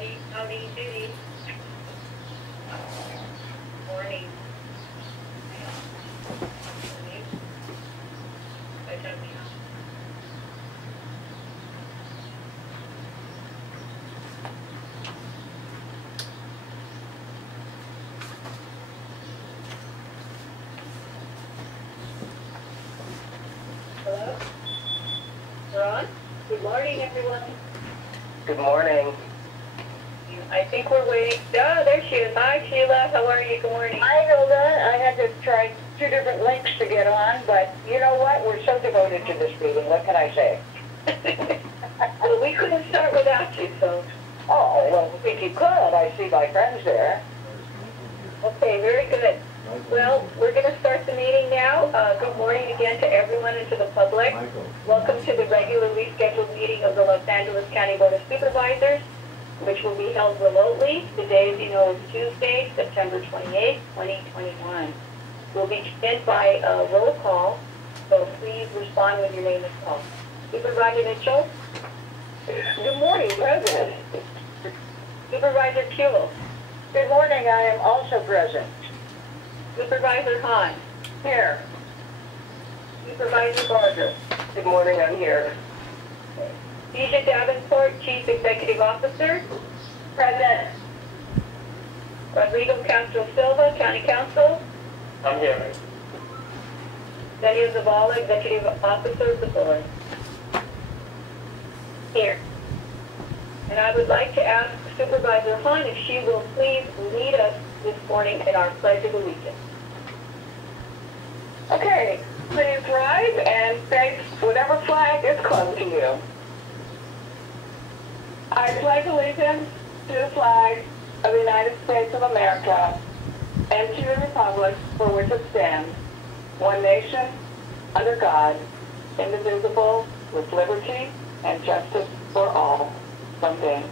Howdy doody. Morning. Hello? Ron? Good morning, everyone. Good morning. I think we're waiting. Oh, there she is. Hi, Sheila. How are you? Good morning. Hi, Hilda. I had to try 2 different links to get on, but you know what? We're so devoted to this meeting. What can I say? Well, we couldn't start without you, so. Oh, well, if you could, I see my friends there. Okay, very good. Well, we're going to start the meeting now. Good morning again to everyone and to the public. Welcome to the regularly scheduled meeting of the Los Angeles County Board of Supervisors, which will be held remotely. Today, as you know, is Tuesday, September 28, 2021. We'll begin by a roll call, so please respond when your name is called. Supervisor Mitchell? Good morning, President. Supervisor Kuehl? Good morning. I am also present. Supervisor Hahn? Here. Supervisor Barger? Good morning, I'm here. Bridgette Davenport, Chief Executive Officer? Present. Rodrigo Castro Silva, County Counsel? I'm here. Daniella Zavala, Executive Officer of the Board. Here. And I would like to ask Supervisor Hahn if she will please lead us this morning in our Pledge of Allegiance. Okay. Please rise and face whatever flag is close to you. I pledge allegiance to the flag of the United States of America and to the republic for which it stands, one nation, under God, indivisible, with liberty and justice for all. Someday.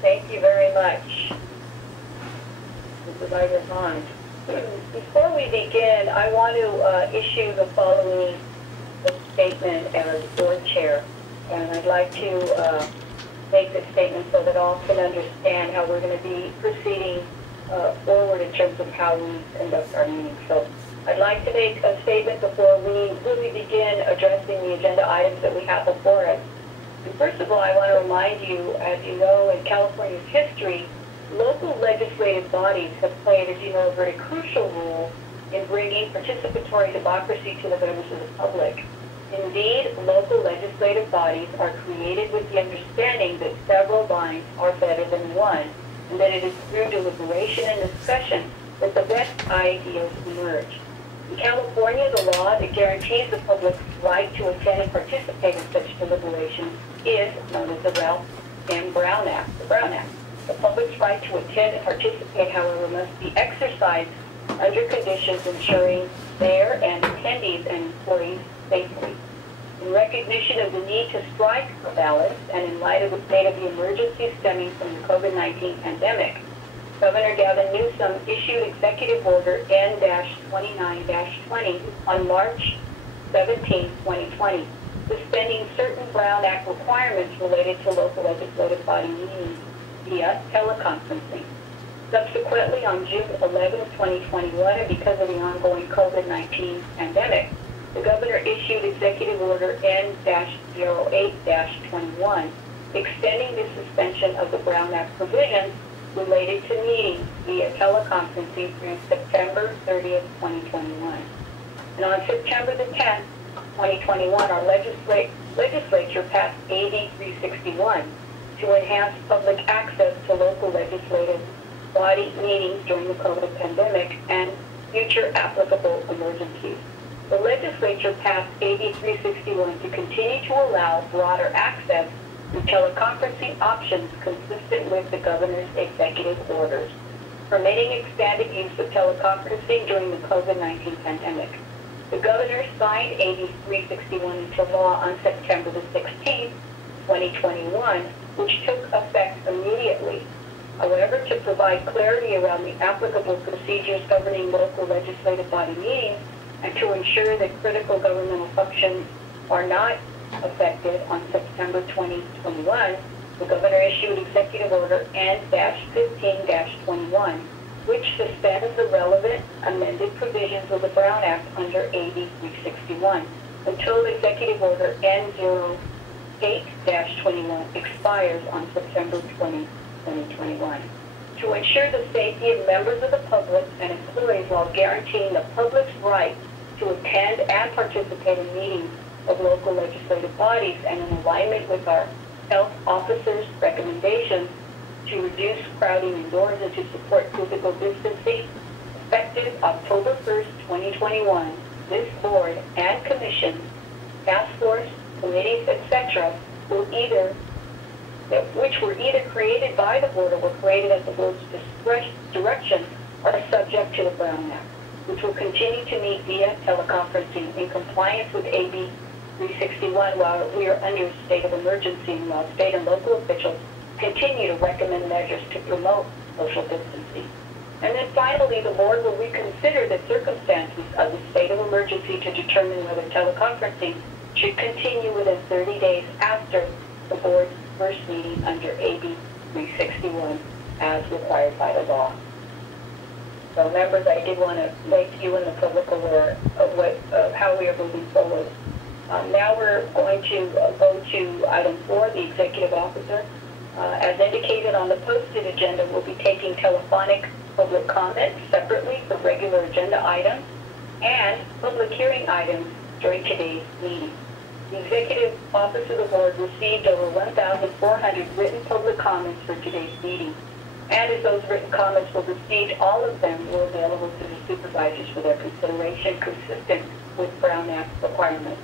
Thank you very much, Supervisor Hahn. Before we begin, I want to issue the following statement as board chair, and I'd like to make this statement so that all can understand how we're going to be proceeding forward in terms of how we conduct our meetings. So I'd like to make a statement before we really begin addressing the agenda items that we have before us. And first of all, I want to remind you, as you know, in California's history, local legislative bodies have played, as you know, a very crucial role in bringing participatory democracy to the members of the public. Indeed, local legislative bodies are created with the understanding that several minds are better than one, and that it is through deliberation and discussion that the best ideas emerge. In California, the law that guarantees the public's right to attend and participate in such deliberations is known as the Ralph M. Brown Act, the Brown Act. The public's right to attend and participate, however, must be exercised under conditions ensuring their and attendees and employees safely. In recognition of the need to strike a balance and in light of the state of the emergency stemming from the COVID-19 pandemic, Governor Gavin Newsom issued Executive Order N-29-20 on March 17, 2020, suspending certain Brown Act requirements related to local legislative body meetings via teleconferencing. Subsequently, on June 11, 2021, and because of the ongoing COVID-19 pandemic, the Governor issued Executive Order N-08-21, extending the suspension of the Brown Act provisions related to meetings via teleconferencing through September 30th, 2021. And on September the 10th, 2021, our legislature passed AB 361 to enhance public access to local legislative body meetings during the COVID pandemic and future applicable emergencies. The legislature passed AB 361 to continue to allow broader access to teleconferencing options consistent with the governor's executive orders, permitting expanded use of teleconferencing during the COVID-19 pandemic. The governor signed AB 361 into law on September the 16th, 2021, which took effect immediately. However, to provide clarity around the applicable procedures governing local legislative body meetings and to ensure that critical governmental functions are not effective on September 2021, the governor issued Executive Order N-15-21, which suspends the relevant amended provisions of the Brown Act under AB 361 until Executive Order N-08-21 expires on September 20, 2021. To ensure the safety of members of the public and employees while guaranteeing the public's right to attend and participate in meetings of local legislative bodies and in alignment with our health officers' recommendations to reduce crowding indoors and to support physical distancing, effective October 1st, 2021, this board and commission, task force, committees, etc., which were either created by the board or were created at the board's direction, are subject to the Brown Act, which will continue to meet via teleconferencing in compliance with AB 361 while we are under a state of emergency and while state and local officials continue to recommend measures to promote social distancing. And then finally, the board will reconsider the circumstances of the state of emergency to determine whether teleconferencing should continue within 30 days after the board's first meeting under AB 361 as required by the law. So members, I did want to make you and the public aware of how we are moving forward. Now we're going to go to item 4, the executive officer. As indicated on the posted agenda, we'll be taking telephonic public comments separately for regular agenda items and public hearing items during today's meeting. The executive office of the board received over 1,400 written public comments for today's meeting. And as those written comments were received, all of them were available to the supervisors for their consideration consistent with Brown Act requirements.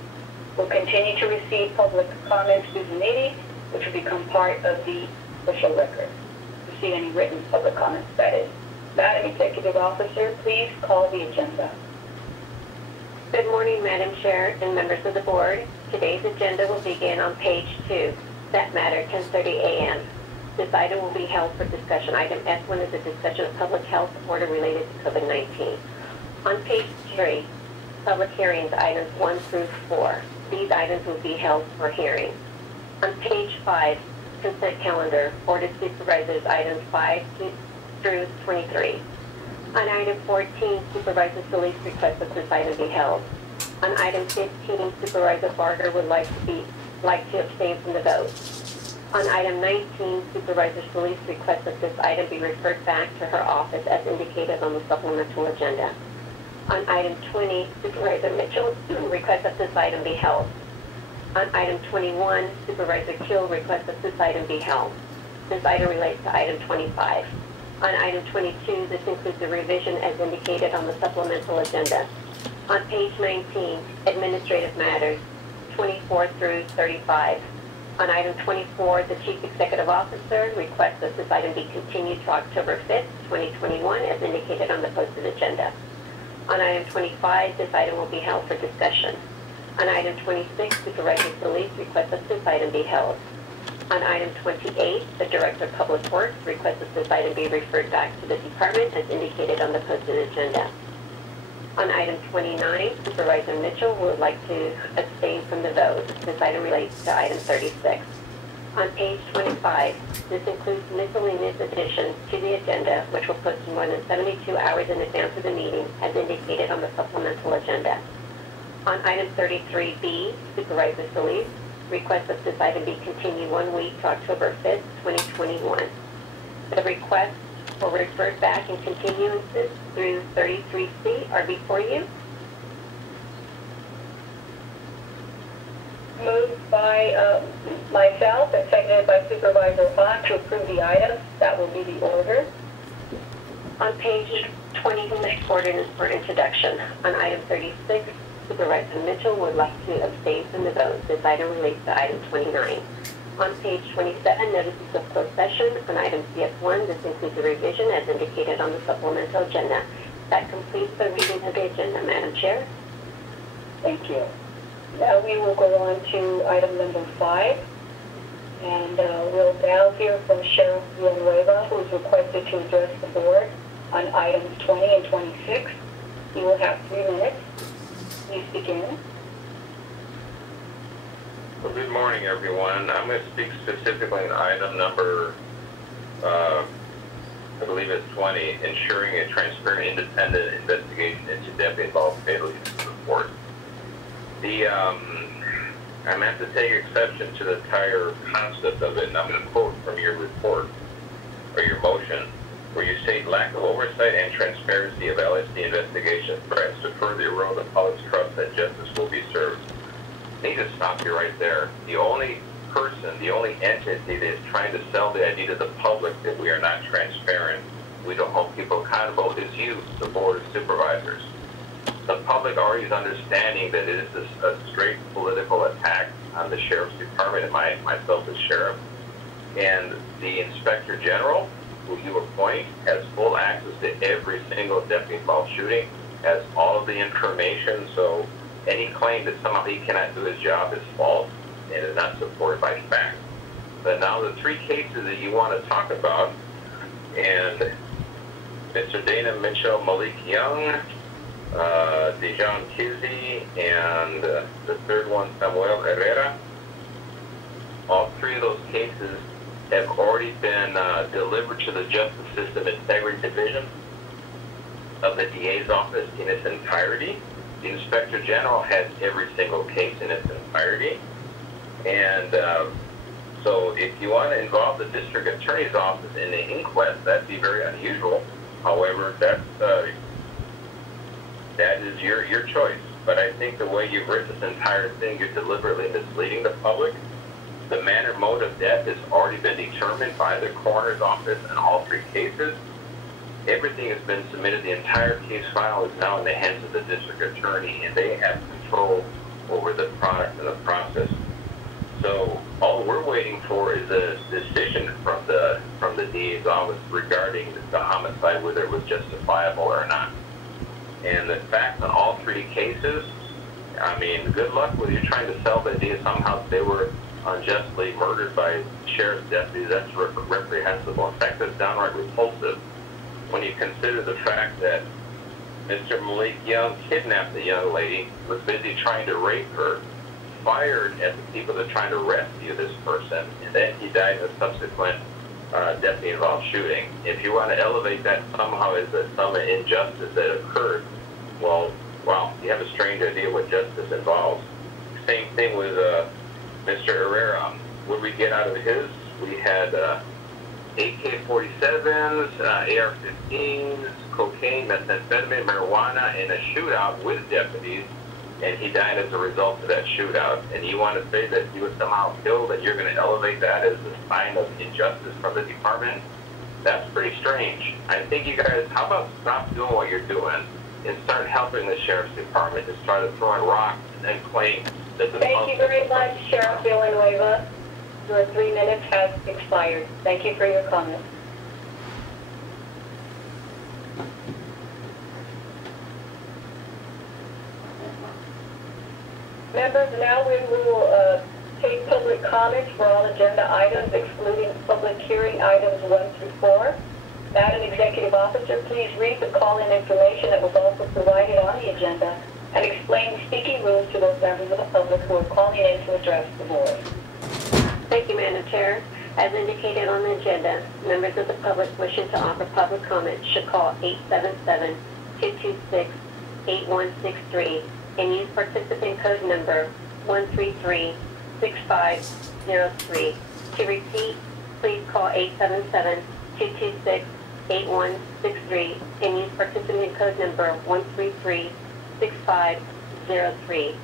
We'll continue to receive public comments through the meeting, which will become part of the official record. Receive any written public comments, that is. Madam Executive Officer, please call the agenda. Good morning, Madam Chair and members of the board. Today's agenda will begin on page 2, that matter, 10:30 a.m. This item will be held for discussion. Item S1 is a discussion of public health order related to COVID-19. On page 3, public hearings, items 1 through 4. These items will be held for hearing. On page 5, consent calendar, Board of Supervisors, items 5 through 23. On item 14, Supervisor Solis requests that this item be held. On item 15, Supervisor Barger would like to abstain from the vote. On item 19, Supervisor Solis requests that this item be referred back to her office as indicated on the supplemental agenda. On item 20, Supervisor Mitchell requests that this item be held. On item 21, Supervisor Kiel requests that this item be held. This item relates to item 25. On item 22, this includes a revision as indicated on the supplemental agenda. On page 19, administrative matters, 24 through 35. On item 24, the Chief Executive Officer requests that this item be continued to October 5th, 2021, as indicated on the posted agenda. On item 25, this item will be held for discussion. On item 26, Supervisor Solis requests that this item be held. On item 28, the Director of Public Works requests that this item be referred back to the department as indicated on the posted agenda. On item 29, Supervisor Mitchell would like to abstain from the vote. This item relates to item 36. On page 25, this includes miscellaneous additions to the agenda, which will post more than 72 hours in advance of the meeting, as indicated on the supplemental agenda. On item 33B, Supervisor Solis requests that this item be continued 1 week to October 5th, 2021. The requests for referred back and continuances through 33C are before you. Moved by myself and seconded by Supervisor Hahn to approve the items. That will be the order. On page 20, the next ordinance for introduction. On item 36, Supervisor Mitchell would like to abstain from the vote. This item relates to item 29. On page 27, notices of closed session. On item CS1, this includes a revision as indicated on the supplemental agenda. That completes the reading of the agenda, Madam Chair. Thank you. Now we will go on to item number 5. And we'll now hear from Sheriff Villanueva, who is requested to address the board on items 20 and 26. You will have 3 minutes. Please begin. Well, good morning, everyone. I'm going to speak specifically on item number, I believe it's 20, ensuring a transparent, independent investigation into deputy-involved fatalities report. I'm going to have to take exception to the entire concept of it, and I'm going to quote from your report, or your motion, where you state lack of oversight and transparency of LSD investigation threats to further erode the public's trust that justice will be served. I need to stop you right there. The only person, the only entity that is trying to sell the idea to the public that we are not transparent, we don't hold people accountable, is you, the Board of Supervisors. The public already is understanding that it is a straight political attack on the Sheriff's Department and myself as Sheriff. And the Inspector General, who you appoint, has full access to every single deputy-involved shooting, has all of the information, so any claim that somehow he cannot do his job is false and is not supported by fact. But now the three cases that you want to talk about, and Mr. Dana Mitchell, Malik Young, Dijon Kizzy, and the third one, Samuel Herrera, all three of those cases have already been delivered to the Justice System Integrity Division of the DA's office in its entirety. The Inspector General has every single case in its entirety. And so if you want to involve the District Attorney's Office in the inquest, that'd be very unusual. However, that is your choice. But I think the way you've written this entire thing, you're deliberately misleading the public. The manner, mode of death has already been determined by the coroner's office in all three cases. Everything has been submitted. The entire case file is now in the hands of the district attorney, and they have control over the product and the process. So all we're waiting for is a decision from the DA's office regarding the homicide, whether it was justifiable or not. And the facts on all three cases, I mean, good luck with you trying to sell the idea somehow they were unjustly murdered by sheriff's deputies. That's reprehensible. In fact, that's downright repulsive when you consider the fact that Mr. Malik Young kidnapped the young lady, was busy trying to rape her, fired at the people that are trying to rescue this person, and then he died in a subsequent deputy-involved shooting. If you want to elevate that somehow as some injustice that occurred, well, you have a strange idea what justice involves. Same thing with Mr. Herrera. What did we get out of his? We had AK-47s, AR-15s, cocaine, methamphetamine, marijuana, and a shootout with deputies, and he died as a result of that shootout. And you want to say that he was somehow killed and you're going to elevate that as a sign of injustice from the department? That's pretty strange. I think you guys, how about stop doing what you're doing and start helping the Sheriff's Department to start throwing rocks and then claim that the Thank you very much, Sheriff Villanueva. Your 3 minutes has expired. Thank you for your comment. Members, now we will take public comments for all agenda items, excluding public hearing items 1 through 4. Madam Executive Officer, please read the call-in information that was also provided on the agenda and explain speaking rules to those members of the public who are calling in to address the board. Thank you, Madam Chair. As indicated on the agenda, members of the public wishing to offer public comment should call 877-226-8163 and use participant code number 133-6503. To repeat, please call 877-226-8163 and use participant code number 133-6503.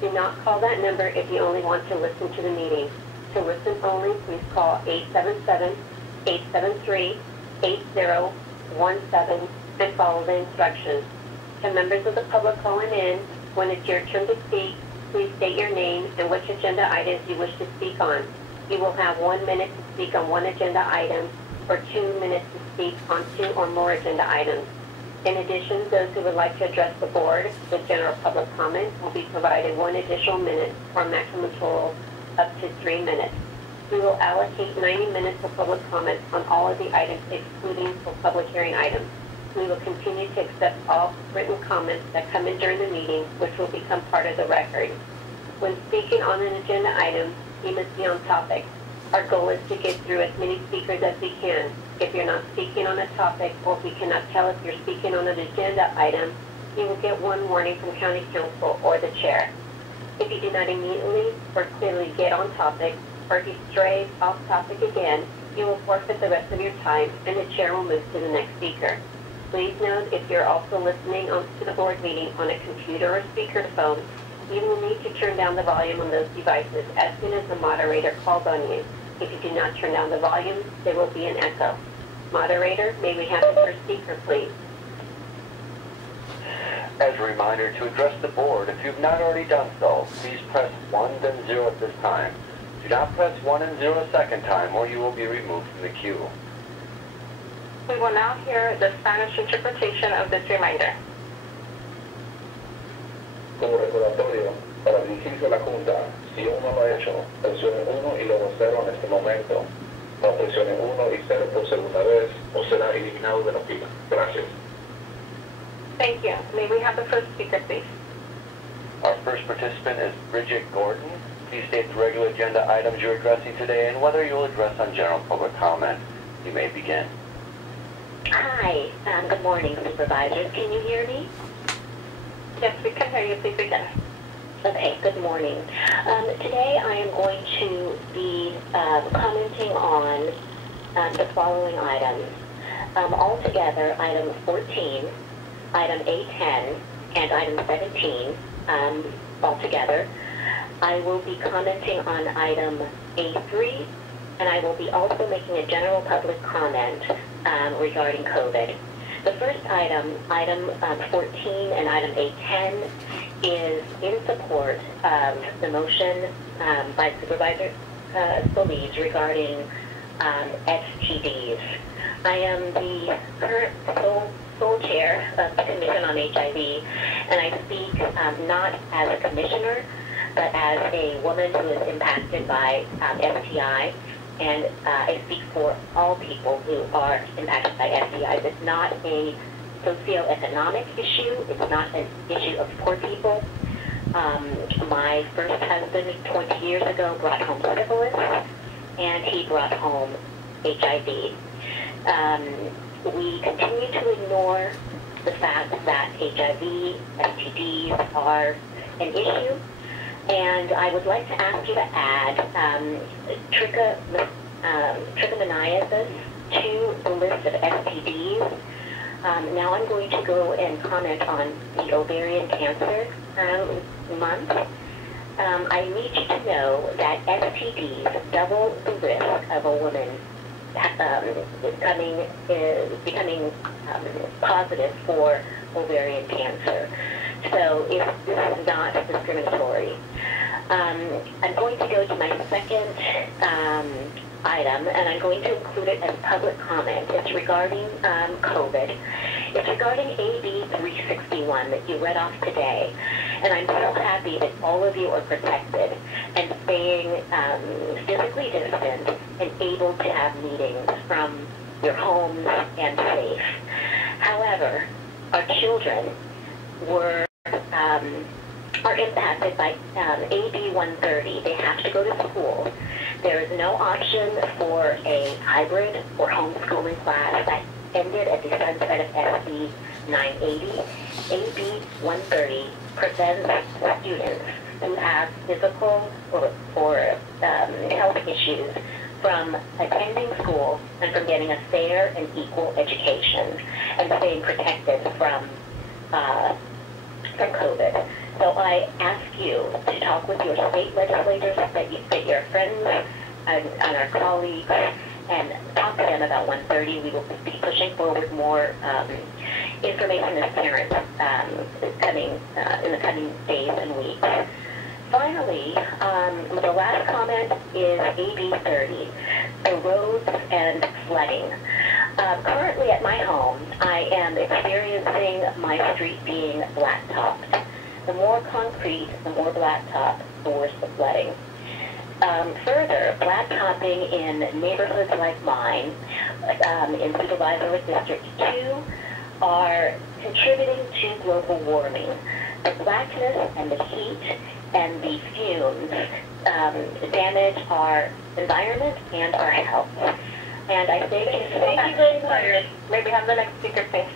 Do not call that number if you only want to listen to the meeting. To listen only, please call 877-873-8017 and follow the instructions. To members of the public calling in, when it's your turn to speak, please state your name and which agenda items you wish to speak on. You will have 1 minute to speak on one agenda item or 2 minutes to speak on 2 or more agenda items. In addition, those who would like to address the board with general public comment will be provided 1 additional minute or a maximum total up to 3 minutes. We will allocate 90 minutes for public comment on all of the items excluding for public hearing items. We will continue to accept all written comments that come in during the meeting, which will become part of the record. When speaking on an agenda item, you must be on topic. Our goal is to get through as many speakers as we can. If you're not speaking on a topic, or if we cannot tell if you're speaking on an agenda item, you will get one warning from County Council or the chair. If you do not immediately or clearly get on topic, or if you stray off topic again, you will forfeit the rest of your time, and the chair will move to the next speaker. Please note, if you're also listening to the board meeting on a computer or speakerphone, you will need to turn down the volume on those devices as soon as the moderator calls on you. If you do not turn down the volume, there will be an echo. Moderator, may we have the first speaker, please? As a reminder, to address the board, if you've not already done so, please press 1 then 0 at this time. Do not press 1 and 0 a second time, or you will be removed from the queue. We will now hear the Spanish interpretation of this reminder. Como recordatorio, para dirigirse a la Junta, si aún no lo ha hecho, presione 1 y luego 0 en este momento. No presione 1 y 0 por segunda vez o será eliminado de la fila. Gracias. Thank you. May we have the first speaker, please? Our first participant is Bridgette Gordon. Please state the regular agenda items you're addressing today and whether you'll address on general public comment. You may begin. Hi, good morning, supervisors. Can you hear me? Yes, we can hear you. Please begin. Okay, good morning. Today I am going to be commenting on the following items. Altogether, item 14, item A10, and item 17 altogether. I will be commenting on item A3, and I will be also making a general public comment regarding COVID. The first item, item 14 and item A10, is in support of the motion by Supervisor Solis regarding STDs. I am the current sole chair of the Commission on HIV, and I speak not as a commissioner, but as a woman who is impacted by STI, and I speak for all people who are impacted by STIs. It's not a socioeconomic issue. It's not an issue of poor people. My first husband 20 years ago brought home syphilis, and he brought home HIV. We continue to ignore the fact that HIV, STDs are an issue, and I would like to ask you to add trichomoniasis to the list of STDs. Now I'm going to go and comment on the ovarian cancer month. I need you to know that STDs double the risk of a woman becoming positive for ovarian cancer. So this is not discriminatory. I'm going to go to my second item, and I'm going to include it as public comment. It's regarding COVID. It's regarding AB 361 that you read off today. And I'm so happy that all of you are protected and staying physically distant and able to have meetings from your homes and safe. However, our children are impacted by AB 130. They have to go to school. There is no option for a hybrid or homeschooling class. That ended at the sunset of SB 980. AB 130 prevents students who have physical or health issues from attending school and from getting a fair and equal education and staying protected from COVID. So I ask you to talk with your state legislators, that your friends and our colleagues, and talk to them about 130. We will be pushing forward more information as parents in the coming days and weeks. Finally, the last comment is AB 30, the roads and flooding. Currently at my home, I am experiencing my street being blacktopped. The more concrete, the more blacktop, the worse the flooding. Further, blacktopping in neighborhoods like mine, in Supervisor District 2, are contributing to global warming. The blackness and the heat and the fumes damage our environment and our health. And I think thank you very much. Maybe have the next speaker, please.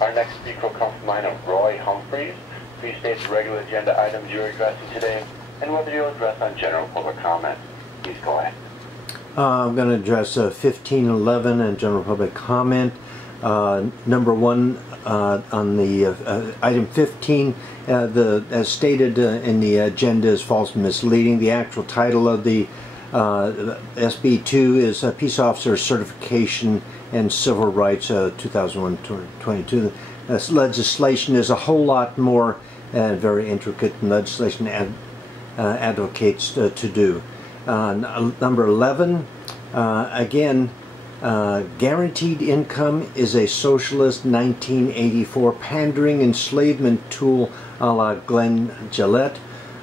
Our next speaker will come from line of Roy Humphreys. Please state the regular agenda items you're addressing today and whether you'll address on general public comment. Please go ahead. I'm going to address 1511 and general public comment. Number one on the item 15, as stated in the agenda, is false and misleading. The actual title of the SB2 is Peace Officer Certification and Civil Rights 2001-22. This legislation is a whole lot more very intricate legislation advocates to do. Number 11, again, guaranteed income is a socialist 1984 pandering enslavement tool a la Glenn Gillette.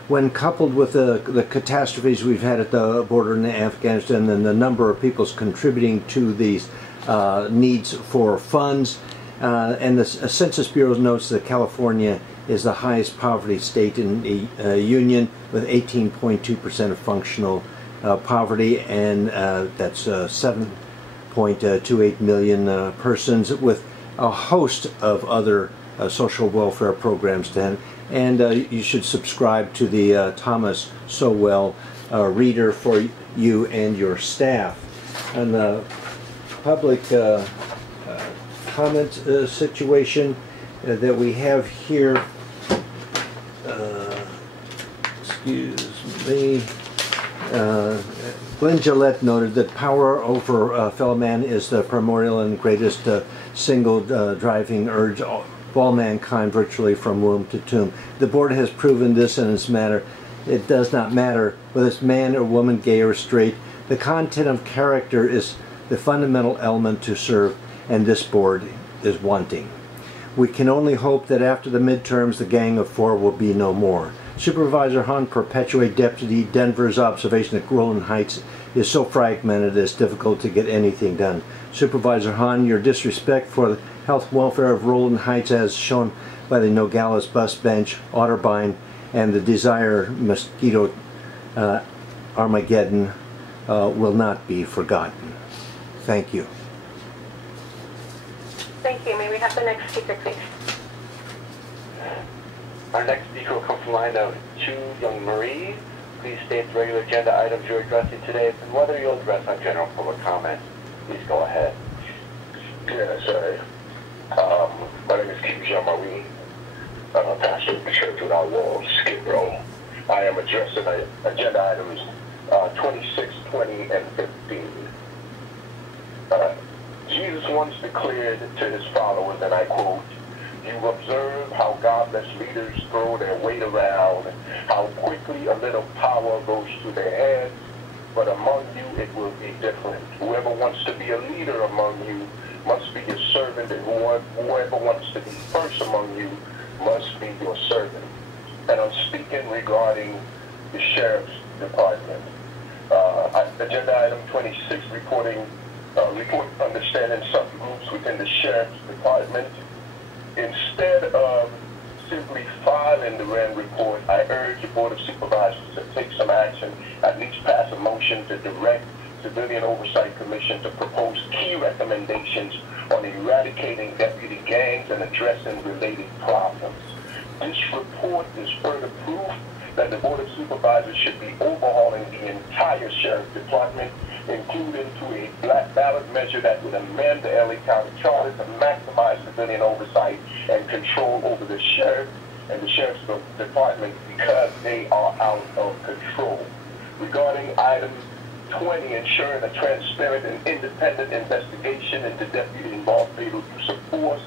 When coupled with the catastrophes we've had at the border in Afghanistan and the number of people's contributing to these needs for funds, and the Census Bureau notes that California is the highest poverty state in the Union with 18.2% of functional poverty, and that's 7.28 million persons with a host of other social welfare programs to and you should subscribe to the Thomas Sowell reader for you and your staff. And the public comment situation that we have here, excuse me, Glenn Gillette noted that power over fellow man is the primordial and greatest single driving urge of all mankind, virtually from womb to tomb. The board has proven this in its matter. It does not matter whether it's man or woman, gay or straight. The content of character is the fundamental element to serve, and this board is wanting. We can only hope that after the midterms, the Gang of Four will be no more. Supervisor Hunt perpetuate Deputy Denver's observation that Roland Heights is so fragmented it's difficult to get anything done. Supervisor Hahn, your disrespect for the health and welfare of Roland Heights as shown by the Nogales bus bench, Otterbein, and the Desire Mosquito Armageddon will not be forgotten. Thank you. Thank you. May we have the next speaker, please? Our next speaker will come from line of Jon Rhee. Please state the regular agenda items you're addressing today and whether you'll address on general public comment. Please go ahead. Yes, sir. My name is Jon Rhee. Pastor of the Church Without Walls, Skid Row. I am addressing agenda items 26, 20, and 15. Jesus once declared to his followers, and I quote, "You observe how godless leaders throw their weight around, how quickly a little power goes to their heads, but among you it will be different. Whoever wants to be a leader among you must be your servant, and whoever wants to be first among you must be your servant." And I'm speaking regarding the Sheriff's Department. Agenda item 26, report understanding subgroups within the Sheriff's Department. Instead of simply filing the REN report, I urge the Board of Supervisors to take some action, at least pass a motion to direct Civilian Oversight Commission to propose key recommendations on eradicating deputy gangs and addressing related problems. This report is further proof that the Board of Supervisors should be overhauling the entire Sheriff's Department, including to a black ballot measure that would amend the LA County Charter to maximize civilian oversight and control over the Sheriff and the Sheriff's Department because they are out of control. Regarding item 20, ensuring a transparent and independent investigation into deputy-involved fatal use of force,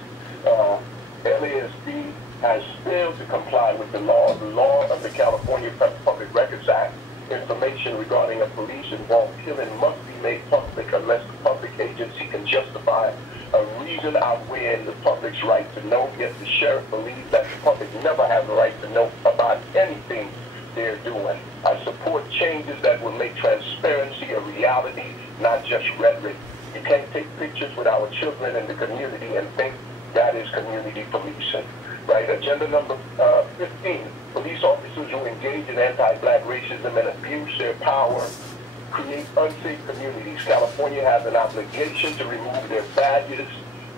LASD has failed to comply with the law of the California Public Records Act. Information regarding a police-involved killing must be made public unless the public agency can justify a reason outweighing the public's right to know, yet the sheriff believes that the public never has the right to know about anything they're doing. I support changes that will make transparency a reality, not just rhetoric. You can't take pictures with our children in the community and think that is community policing. Right, agenda number 15. Police officers who engage in anti-black racism and abuse their power create unsafe communities. California has an obligation to remove their badges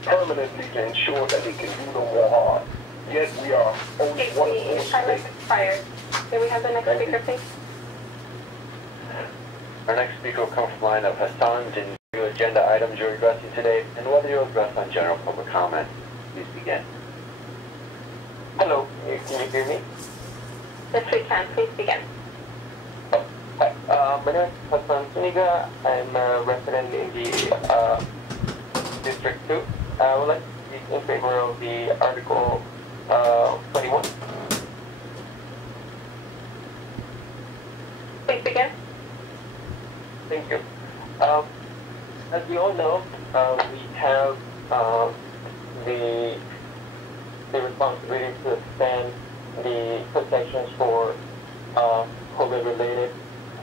permanently to ensure that they can do no more harm. Yet we are only one of four states. Expired. May we have the next speaker, please? Our next speaker will come from the line of Hasan. Didn't you agenda items you're addressing today, and whether you'll address on general public comment. Please begin. Hello, can you hear me? Yes, we can. Please begin. Hi, my name is Hasan Suniga. I'm a resident in the District 2. I would like to speak in favor of the Article 21. Please begin. Thank you. As we all know, we have the responsibility to expand the protections for COVID-related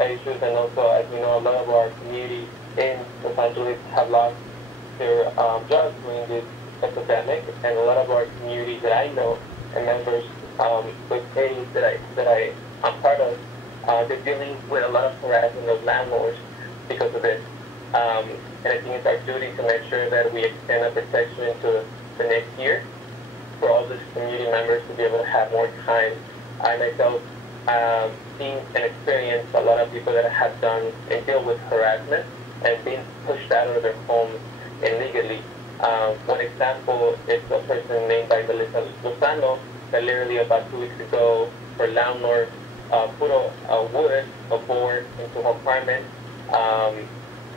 issues, and also, as we know, a lot of our communities in Los Angeles have lost their jobs during this epidemic, and a lot of our communities that I know and members with cities that I'm part of, they're dealing with a lot of harassment of landlords because of it. And I think it's our duty to make sure that we extend our protection into the next year for all these community members to be able to have more time. I myself seen and experienced a lot of people that have done and deal with harassment and being pushed out of their homes illegally. One example is a person named by Melissa Lozano that literally about 2 weeks ago, her landlord put a board into her apartment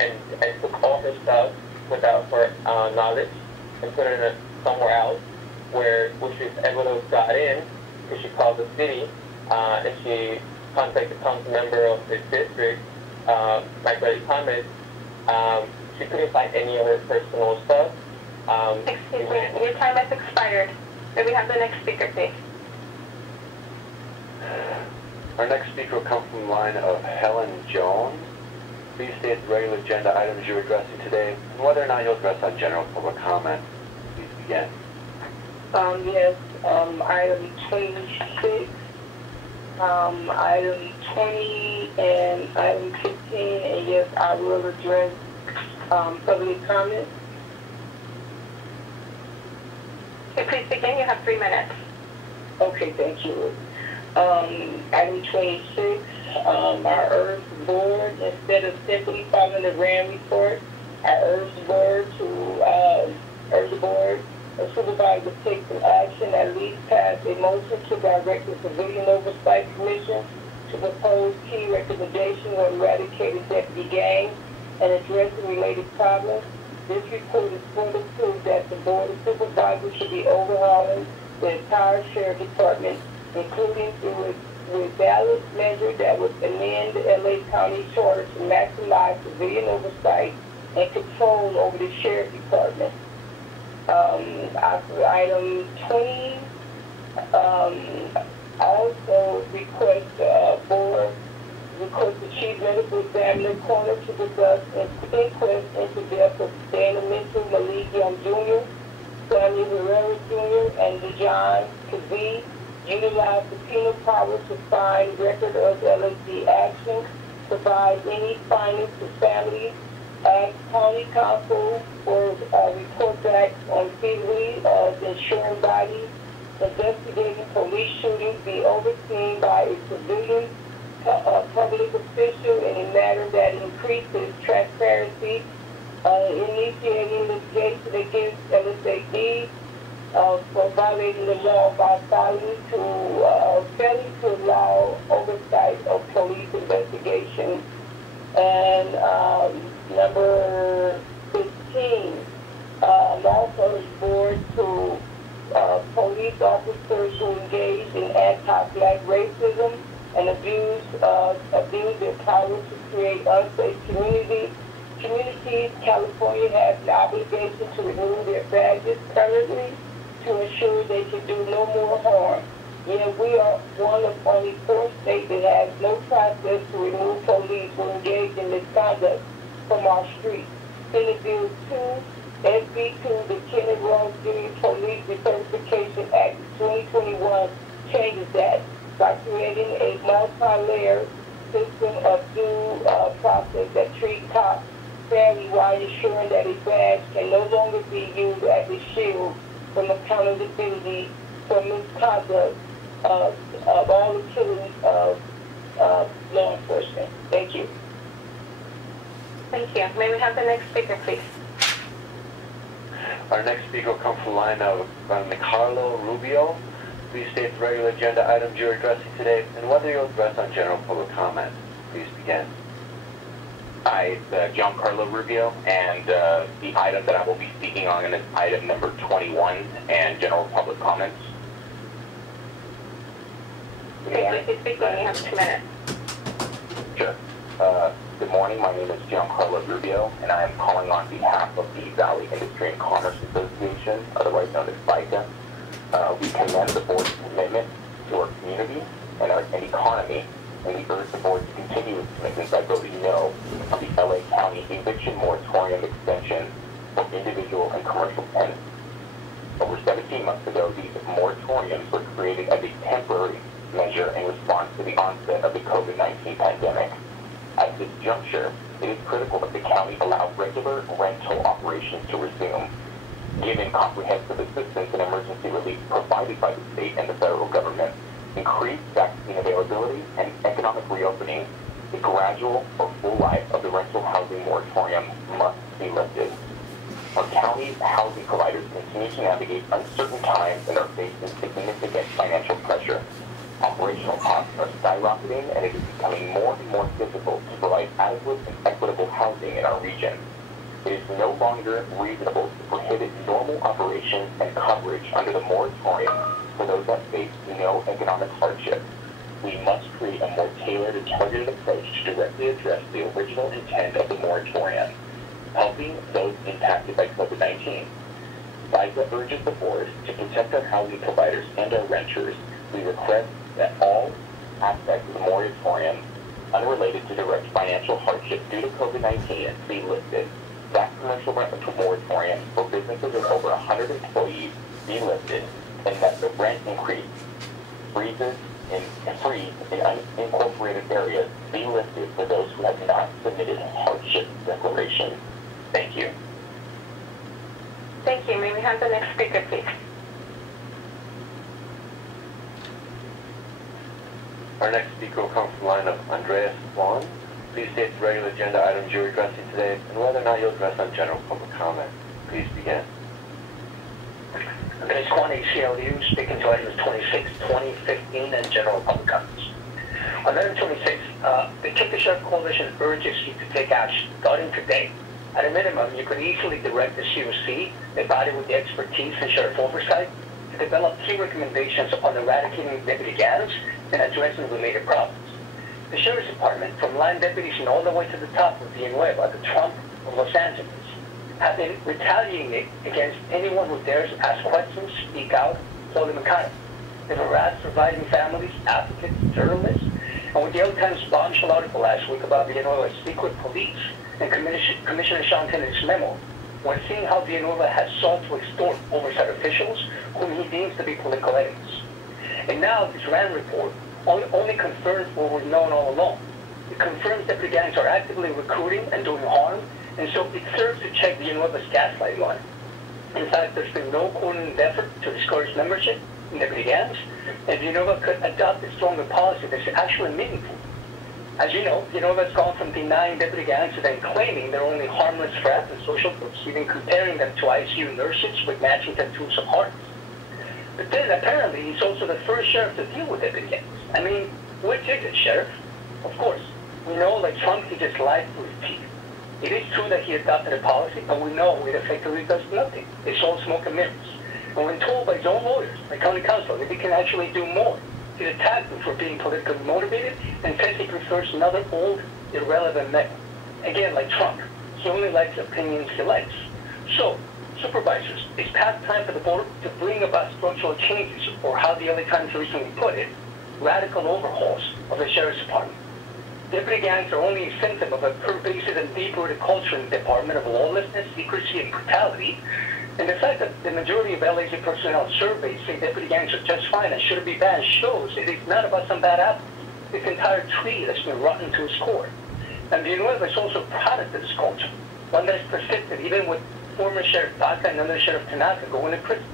and took all her stuff without her knowledge and put it somewhere else where she was able to got in because she called the city and she contacted the council member of the district, Michael Thomas. She couldn't find any of her personal stuff. Excuse me, your time has expired. May we have the next speaker, please? Our next speaker will come from the line of Helen Jones. Please state the regular agenda items you're addressing today, and whether or not you'll address on general public comment. Please begin. Yes, item 26, item 20, and item 15, and yes, I will address public comment. Okay, please begin. You have 3 minutes. Okay, thank you. Item 26, our Earth Board, instead of simply following the RAM report, our Earth Board the supervisor takes some action, at least pass a motion to direct the Civilian Oversight Commission to propose key recommendations on eradicating deputy gangs and addressing related problems. This report is further proof that the Board of Supervisors should be overhauling the entire Sheriff Department, including through a balanced measure that would amend the LA County Charter to maximize civilian oversight and control over the Sheriff Department. Item 20, also request the Chief Medical Examiner Coroner to conduct an inquest into the death of Dana Mitchell, Malik Young Jr., Samuel Rivera Jr., and John Kazee. Utilize the penal power to find record of LSD actions, provide any findings to families, ask County Council for report back on feasibility of insuring bodies, investigating police shootings be overseen by a civilian public official in a manner that increases transparency, initiating litigation against LSAD for violating the law by failing to allow oversight of police investigations. And number 15, also the board to police officers who engage in anti-black racism and abuse their power to create unsafe communities. California has an obligation to remove their badges permanently to ensure they can do no more harm. Yet we are one of only 4 states that has no process to remove police who engage in misconduct from our streets. Senate Bill 2, SB 2, the Kenneth Ross Jr. Police Recertification Act 2021 changes that by creating a multi-layer system of due process that treats cops fairly while ensuring that a badge can no longer be used as a shield from accountability for misconduct of all the killings of law enforcement. Thank you. Thank you. May we have the next speaker, please? Our next speaker will come from the line of Carlo, Rubio. Please state the regular agenda items you're addressing today and whether you'll address on general public comment. Please begin. Hi, it's Carlo Rubio, and the item that I will be speaking on is item number 21 and general public comments. Okay, please speak when you have 2 minutes. Sure. Good morning. My name is Carlo Rubio, and I am calling on behalf of the Valley Industry and Commerce Association, otherwise known as VICA. We commend the board's commitment to our community and our economy, and we urge the board to continue its commitment by voting no on the LA County eviction moratorium extension for individual and commercial tenants. Over 17 months ago, these moratoriums were created as a temporary measure in response to the onset of the COVID-19 pandemic. At this juncture, it is critical that the county allow regular rental operations to resume. Given comprehensive assistance and emergency relief provided by the state and the federal government, increased vaccine availability, and economic reopening, the gradual or full life of the rental housing moratorium must be lifted. Our county's housing providers continue to navigate uncertain times and are facing significant financial pressure. Operational costs are skyrocketing, and it is becoming more and more difficult to provide adequate and equitable housing in our region. It is no longer reasonable to prohibit normal operations and coverage under the moratorium for those that face no economic hardship. We must create a more tailored and targeted approach to directly address the original intent of the moratorium, helping those impacted by COVID-19. VICA urges the board to protect our housing providers and our renters. We request that all aspects of the moratorium unrelated to direct financial hardship due to COVID-19 be lifted. That commercial rental moratorium for businesses with over 100 employees be lifted, and that the rent increase freezes in unincorporated areas be lifted for those who have not submitted hardship declarations. Thank you. Thank you. May we have the next speaker, please? Our next speaker will come from the line of Andreas. Please state the regular agenda items you're addressing today and whether or not you'll address on general public comment. Please begin. It's Juan ACLU, speaking to items 26, 20, 15, and general public comments. On item 26, the Kick the Sheriff Coalition urges you to take action starting today. At a minimum, you could easily direct the COC, a body with the expertise in sheriff oversight, to develop key recommendations on eradicating deputy gangs and addressing related problems. The Sheriff's Department, from line deputies and all the way to the top of Villanueva, the Trump of Los Angeles, have been retaliating against anyone who dares ask questions, speak out, hold them accountable. They've harassed surviving families, advocates, journalists, and with the L Times bombshell article last week about Villanueva's secret police and Commissioner Sean Kennedy's memo, we're seeing how Villanueva has sought to extort oversight officials whom he deems to be political enemies. And now this RAND report only confirms what we've known all along. It confirms that the gangs are actively recruiting and doing harm, and so it serves to check Villanueva's gaslighting line. In fact, there's been no coordinated effort to discourage membership in deputy gangs, and Villanueva could adopt a stronger policy that's actually meaningful. As you know, Villanueva's gone from denying deputy gangs to then claiming they're only harmless frats and social groups, even comparing them to ICU nurses with matching tattoos of hearts. But then apparently he's also the first sheriff to deal with deputy gangs. I mean, which is it, Sheriff? Of course, we know like Trump, he just lied through his teeth. It is true that he adopted a policy, but we know it effectively does nothing. It's all smoke and mirrors. And when told by his own lawyers, by county council, that he can actually do more, he's attacked him for being politically motivated and says he prefers another old, irrelevant method. Again, like Trump, he only likes opinions he likes. So, supervisors, it's past time for the board to bring about structural changes, or how the LA Times recently put it, radical overhauls of the Sheriff's Department. Deputy gangs are only a symptom of a pervasive and deep-rooted culture in the department of lawlessness, secrecy, and brutality, And the fact that the majority of LA's personnel surveys say Deputy Yangs are just fine and shouldn't be banned shows that it's not about some bad apple. This entire tree that's been rotten to its core. And Villanueva is also a product of this culture, one that has persisted even with former Sheriff Baca and under Sheriff Tanaka going to prison.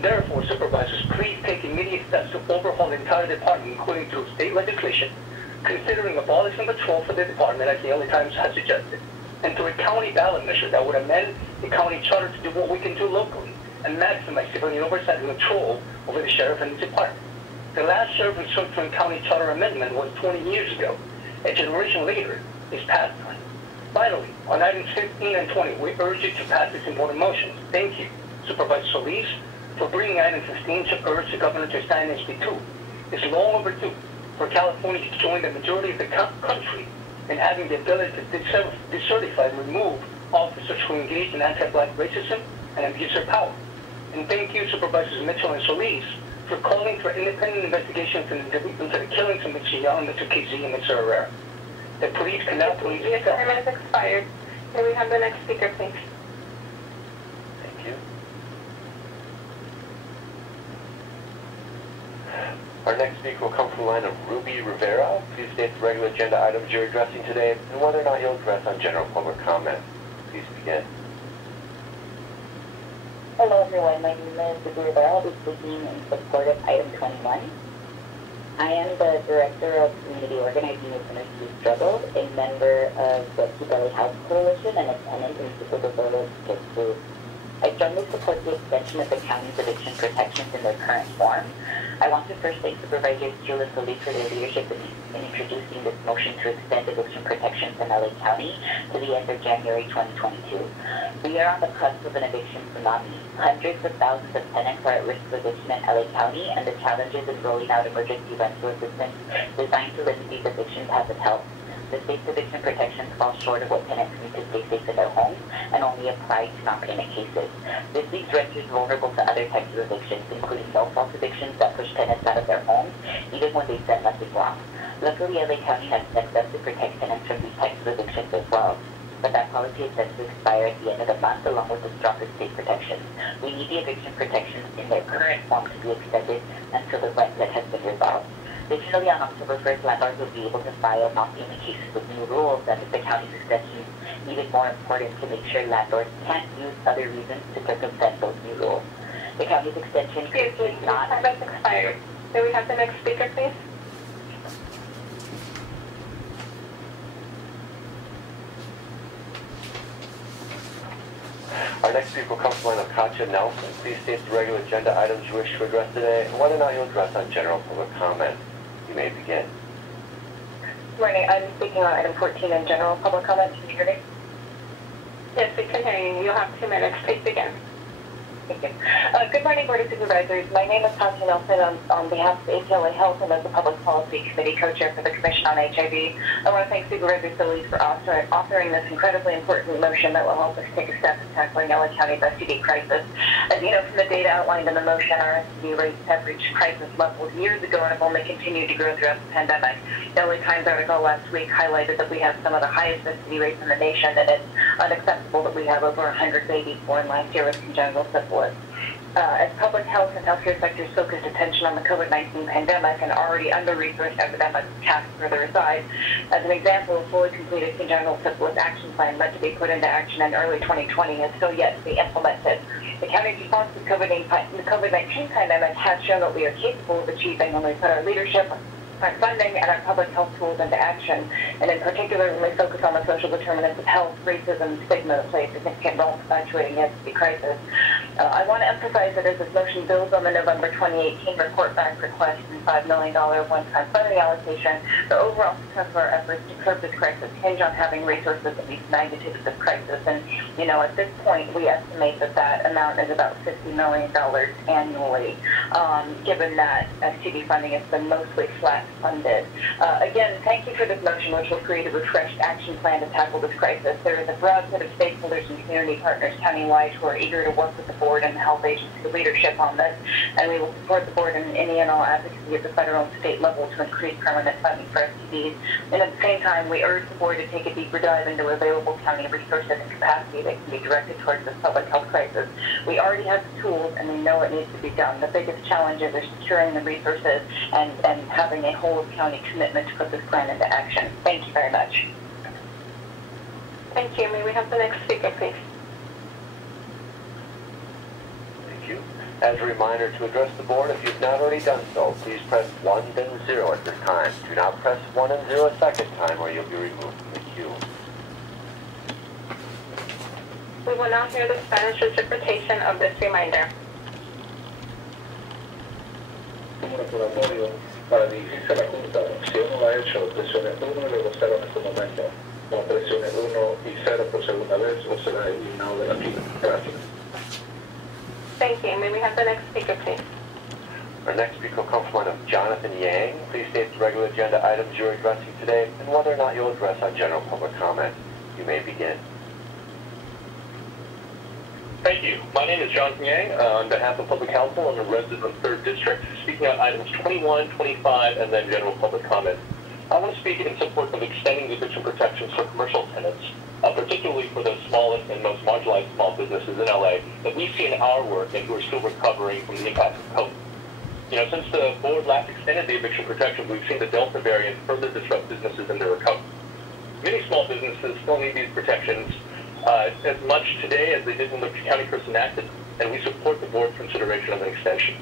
Therefore, supervisors, please take immediate steps to overhaul the entire department, including through state legislation, considering abolishing patrol for the department as the LA Times has suggested, and through a county ballot measure that would amend the county charter to do what we can do locally and maximize civilian oversight and control over the sheriff and the department. The last sheriff and Southern County Charter amendment was 20 years ago. A generation later, it's past time. Finally, on items 15 and 20, we urge you to pass these important motions. Thank you, Supervisor Solis, for bringing item 15 to urge the governor to sign HB2. It's long overdue for California to join the majority of the country in having the ability to decertify and remove officers who engage in anti-black racism and abuse their power. And thank you, Supervisors Mitchell and Solis, for calling for independent investigations into the killings of Mr. Young, Mr. KZ, and Mr. Herrera. The police can now police Your time has expired. May we have the next speaker, please? Thank you. Our next speaker will come from the line of Rivera. Please state the regular agenda items you're addressing today and whether or not you'll address on general public comment. Please begin. Hello everyone, my name is Rivera. I'll be speaking in support of item 21. I am the Director of Community Organizing with Winners Who Struggle, a member of the Keep LA House Coalition, and a tenant in Supervisor Meeting. I strongly support the extension of the county's eviction protections in their current form. I want to first thank Supervisors Shields and Solis for their leadership in introducing this motion to extend eviction protections in LA County to the end of January 2022. We are on the cusp of an eviction tsunami. Hundreds of thousands of tenants are at risk of eviction in LA County, and the challenges in rolling out emergency rental assistance designed to limit these evictions haven't helped. The state's eviction protections fall short of what tenants need to stay safe in their homes and only apply to non-payment cases. This leaves renters vulnerable to other types of evictions, including no-fault evictions that push tenants out of their homes, even when they've done nothing wrong. Luckily, LA County has stepped up to protect tenants from these types of evictions as well. But that policy is set to expire at the end of the month, along with the stronger state protections. We need the eviction protections in their current form to be extended until the rent debt has been resolved. Additionally, on October 1st, landlords will be able to file non-payment cases with new rules that make the county's extension even more important to make sure landlords can't use other reasons to circumvent those new rules. The county's extension is not... Time has expired. May we have the next speaker, please? Our next speaker will come from the line of Natasha Nelson. Please state the regular agenda items you wish to address today and whether or not you'll address on general public comment. You may begin. Good morning. I'm speaking on item 14 in general public comment. Can you hear me? Yes, we can hear you. You'll have 2 minutes. Please begin. Thank you. Good morning, Board of Supervisors. My name is Natasha Nelson on behalf of APLA Health and as the Public Policy Committee co-chair for the Commission on HIV. I want to thank Supervisor Solis for authoring this incredibly important motion that will help us take a step in tackling LA County's STD crisis. As you know from the data outlined in the motion, our STD rates have reached crisis levels years ago and have only continued to grow throughout the pandemic. The LA Times article last week highlighted that we have some of the highest STD rates in the nation, and it's unacceptable that we have over 100 babies born last year with congenital syphilis. As public health and healthcare sectors focus attention on the COVID-19 pandemic and already under-resourced epidemic cast further aside, as an example, a fully completed congenital syphilis action plan meant to be put into action in early 2020 is still yet to be implemented. The county's response to the COVID-19 pandemic has shown what we are capable of achieving when we put our leadership, our funding, and our public health tools into action, and in particular when we focus on the social determinants of health, racism, stigma that play a significant role in perpetuating the STD crisis. I want to emphasize that as this motion builds on the November 2018 report back request and $5 million one-time funding allocation, the overall success of our efforts to curb this crisis hinge on having resources that meet the magnitude of this crisis. And, you know, at this point, we estimate that that amount is about $50 million annually, given that STD funding has been mostly flat impact funded. Again, thank you for this motion, which will create a refreshed action plan to tackle this crisis. There is a broad set of stakeholders and community partners countywide who are eager to work with the board and the health agency leadership on this, and we will support the board in any and all advocacy at the federal and state level to increase permanent funding for STDs. And at the same time, we urge the board to take a deeper dive into available county resources and capacity that can be directed towards this public health crisis. We already have the tools, and we know it needs to be done. The biggest challenges are securing the resources and having a whole of county commitment to put this plan into action. Thank you very much. Thank you. May we have the next speaker, please? Thank you. As a reminder to address the board, if you've not already done so, please press 1 then 0 at this time. Do not press 1 and 0 a second time or you'll be removed from the queue. We will now hear the Spanish interpretation of this reminder. Como recordatorio, para dirigirse a la Junta, si aún no lo ha hecho, presione 1 y luego 0 en este momento. Cuando presione 1 y 0 por segunda vez, o será eliminado de la fila. Gracias. Thank you. May we have the next speaker, please? Our next speaker will come from one of Johnathan Yang. Please state the regular agenda items you're addressing today and whether or not you'll address on general public comment. You may begin. Thank you. My name is Johnathan Yang. On behalf of Public Counsel, I'm a resident of the 3rd District, speaking on items 21, 25, and then general public comment. I want to speak in support of extending the eviction protections for commercial tenants, particularly for the smallest and most marginalized small businesses in LA that we see in our work and who are still recovering from the impacts of COVID. You know, since the board last extended the eviction protections, we've seen the Delta variant further disrupt businesses in their recovery. Many small businesses still need these protections as much today as they did when the county first enacted, and we support the board's consideration of an extension.